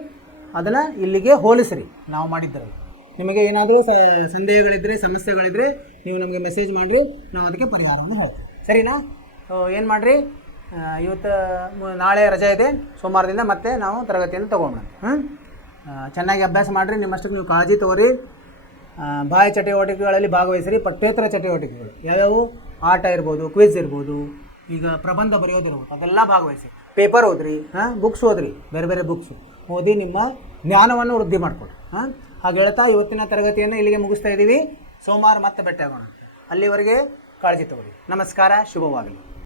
ಅದನ್ನು ಇಲ್ಲಿಗೆ ಹೋಲಿಸ್ರಿ ನಾವು ಮಾಡಿದ್ದರಲ್ಲಿ. ನಿಮಗೆ ಏನಾದರೂ ಸಂದೇಹಗಳಿದ್ದರೆ, ಸಮಸ್ಯೆಗಳಿದ್ದರೆ ನೀವು ನಮಗೆ ಮೆಸೇಜ್ ಮಾಡಿರಿ, ನಾವು ಅದಕ್ಕೆ ಪರಿಹಾರವನ್ನು ಹೇಳ್ತೀವಿ. ಸರಿನಾ? ಏನು ಮಾಡಿರಿ, ಇವತ್ತು ನಾಳೆ ರಜೆ ಇದೆ, ಸೋಮವಾರದಿಂದ ಮತ್ತೆ ನಾವು ತರಗತಿಯನ್ನು ತೊಗೊಂಡು ಚೆನ್ನಾಗಿ ಅಭ್ಯಾಸ ಮಾಡಿರಿ. ನಿಮ್ಮಷ್ಟಕ್ಕೆ ನೀವು ಕಾಳಜಿ ತಗೋರಿ. ಬಾಹ್ಯ ಚಟುವಟಿಕೆಗಳಲ್ಲಿ ಭಾಗವಹಿಸಿರಿ. ಪಠ್ಯೇತರ ಚಟುವಟಿಕೆಗಳು ಯಾವ್ಯಾವು, ಆಟ ಇರ್ಬೋದು, ಕ್ವಿಜ್ ಇರ್ಬೋದು, ಈಗ ಪ್ರಬಂಧ ಬರೆಯೋದಿರ್ಬೋದು, ಅದೆಲ್ಲ ಭಾಗವಹಿಸಿ. ಪೇಪರ್ ಓದ್ರಿ, ಬುಕ್ಸ್ ಓದ್ರಿ, ಬೇರೆ ಬೇರೆ ಬುಕ್ಸು ಓದಿ ನಿಮ್ಮ ಜ್ಞಾನವನ್ನು ವೃದ್ಧಿ ಮಾಡಿಕೊಡ್ರಿ. ಹಾಗೆ ಹೇಳ್ತಾ ಇವತ್ತಿನ ತರಗತಿಯನ್ನು ಇಲ್ಲಿಗೆ ಮುಗಿಸ್ತಾ ಇದ್ದೀವಿ. ಸೋಮವಾರ ಮತ್ತೆ ಭೇಟಿ ಆಗೋಣ. ಅಲ್ಲಿವರೆಗೆ ಕಾಳಜಿ ತಗೊಳ್ಳಿ. ನಮಸ್ಕಾರ, ಶುಭವಾಗಲಿ.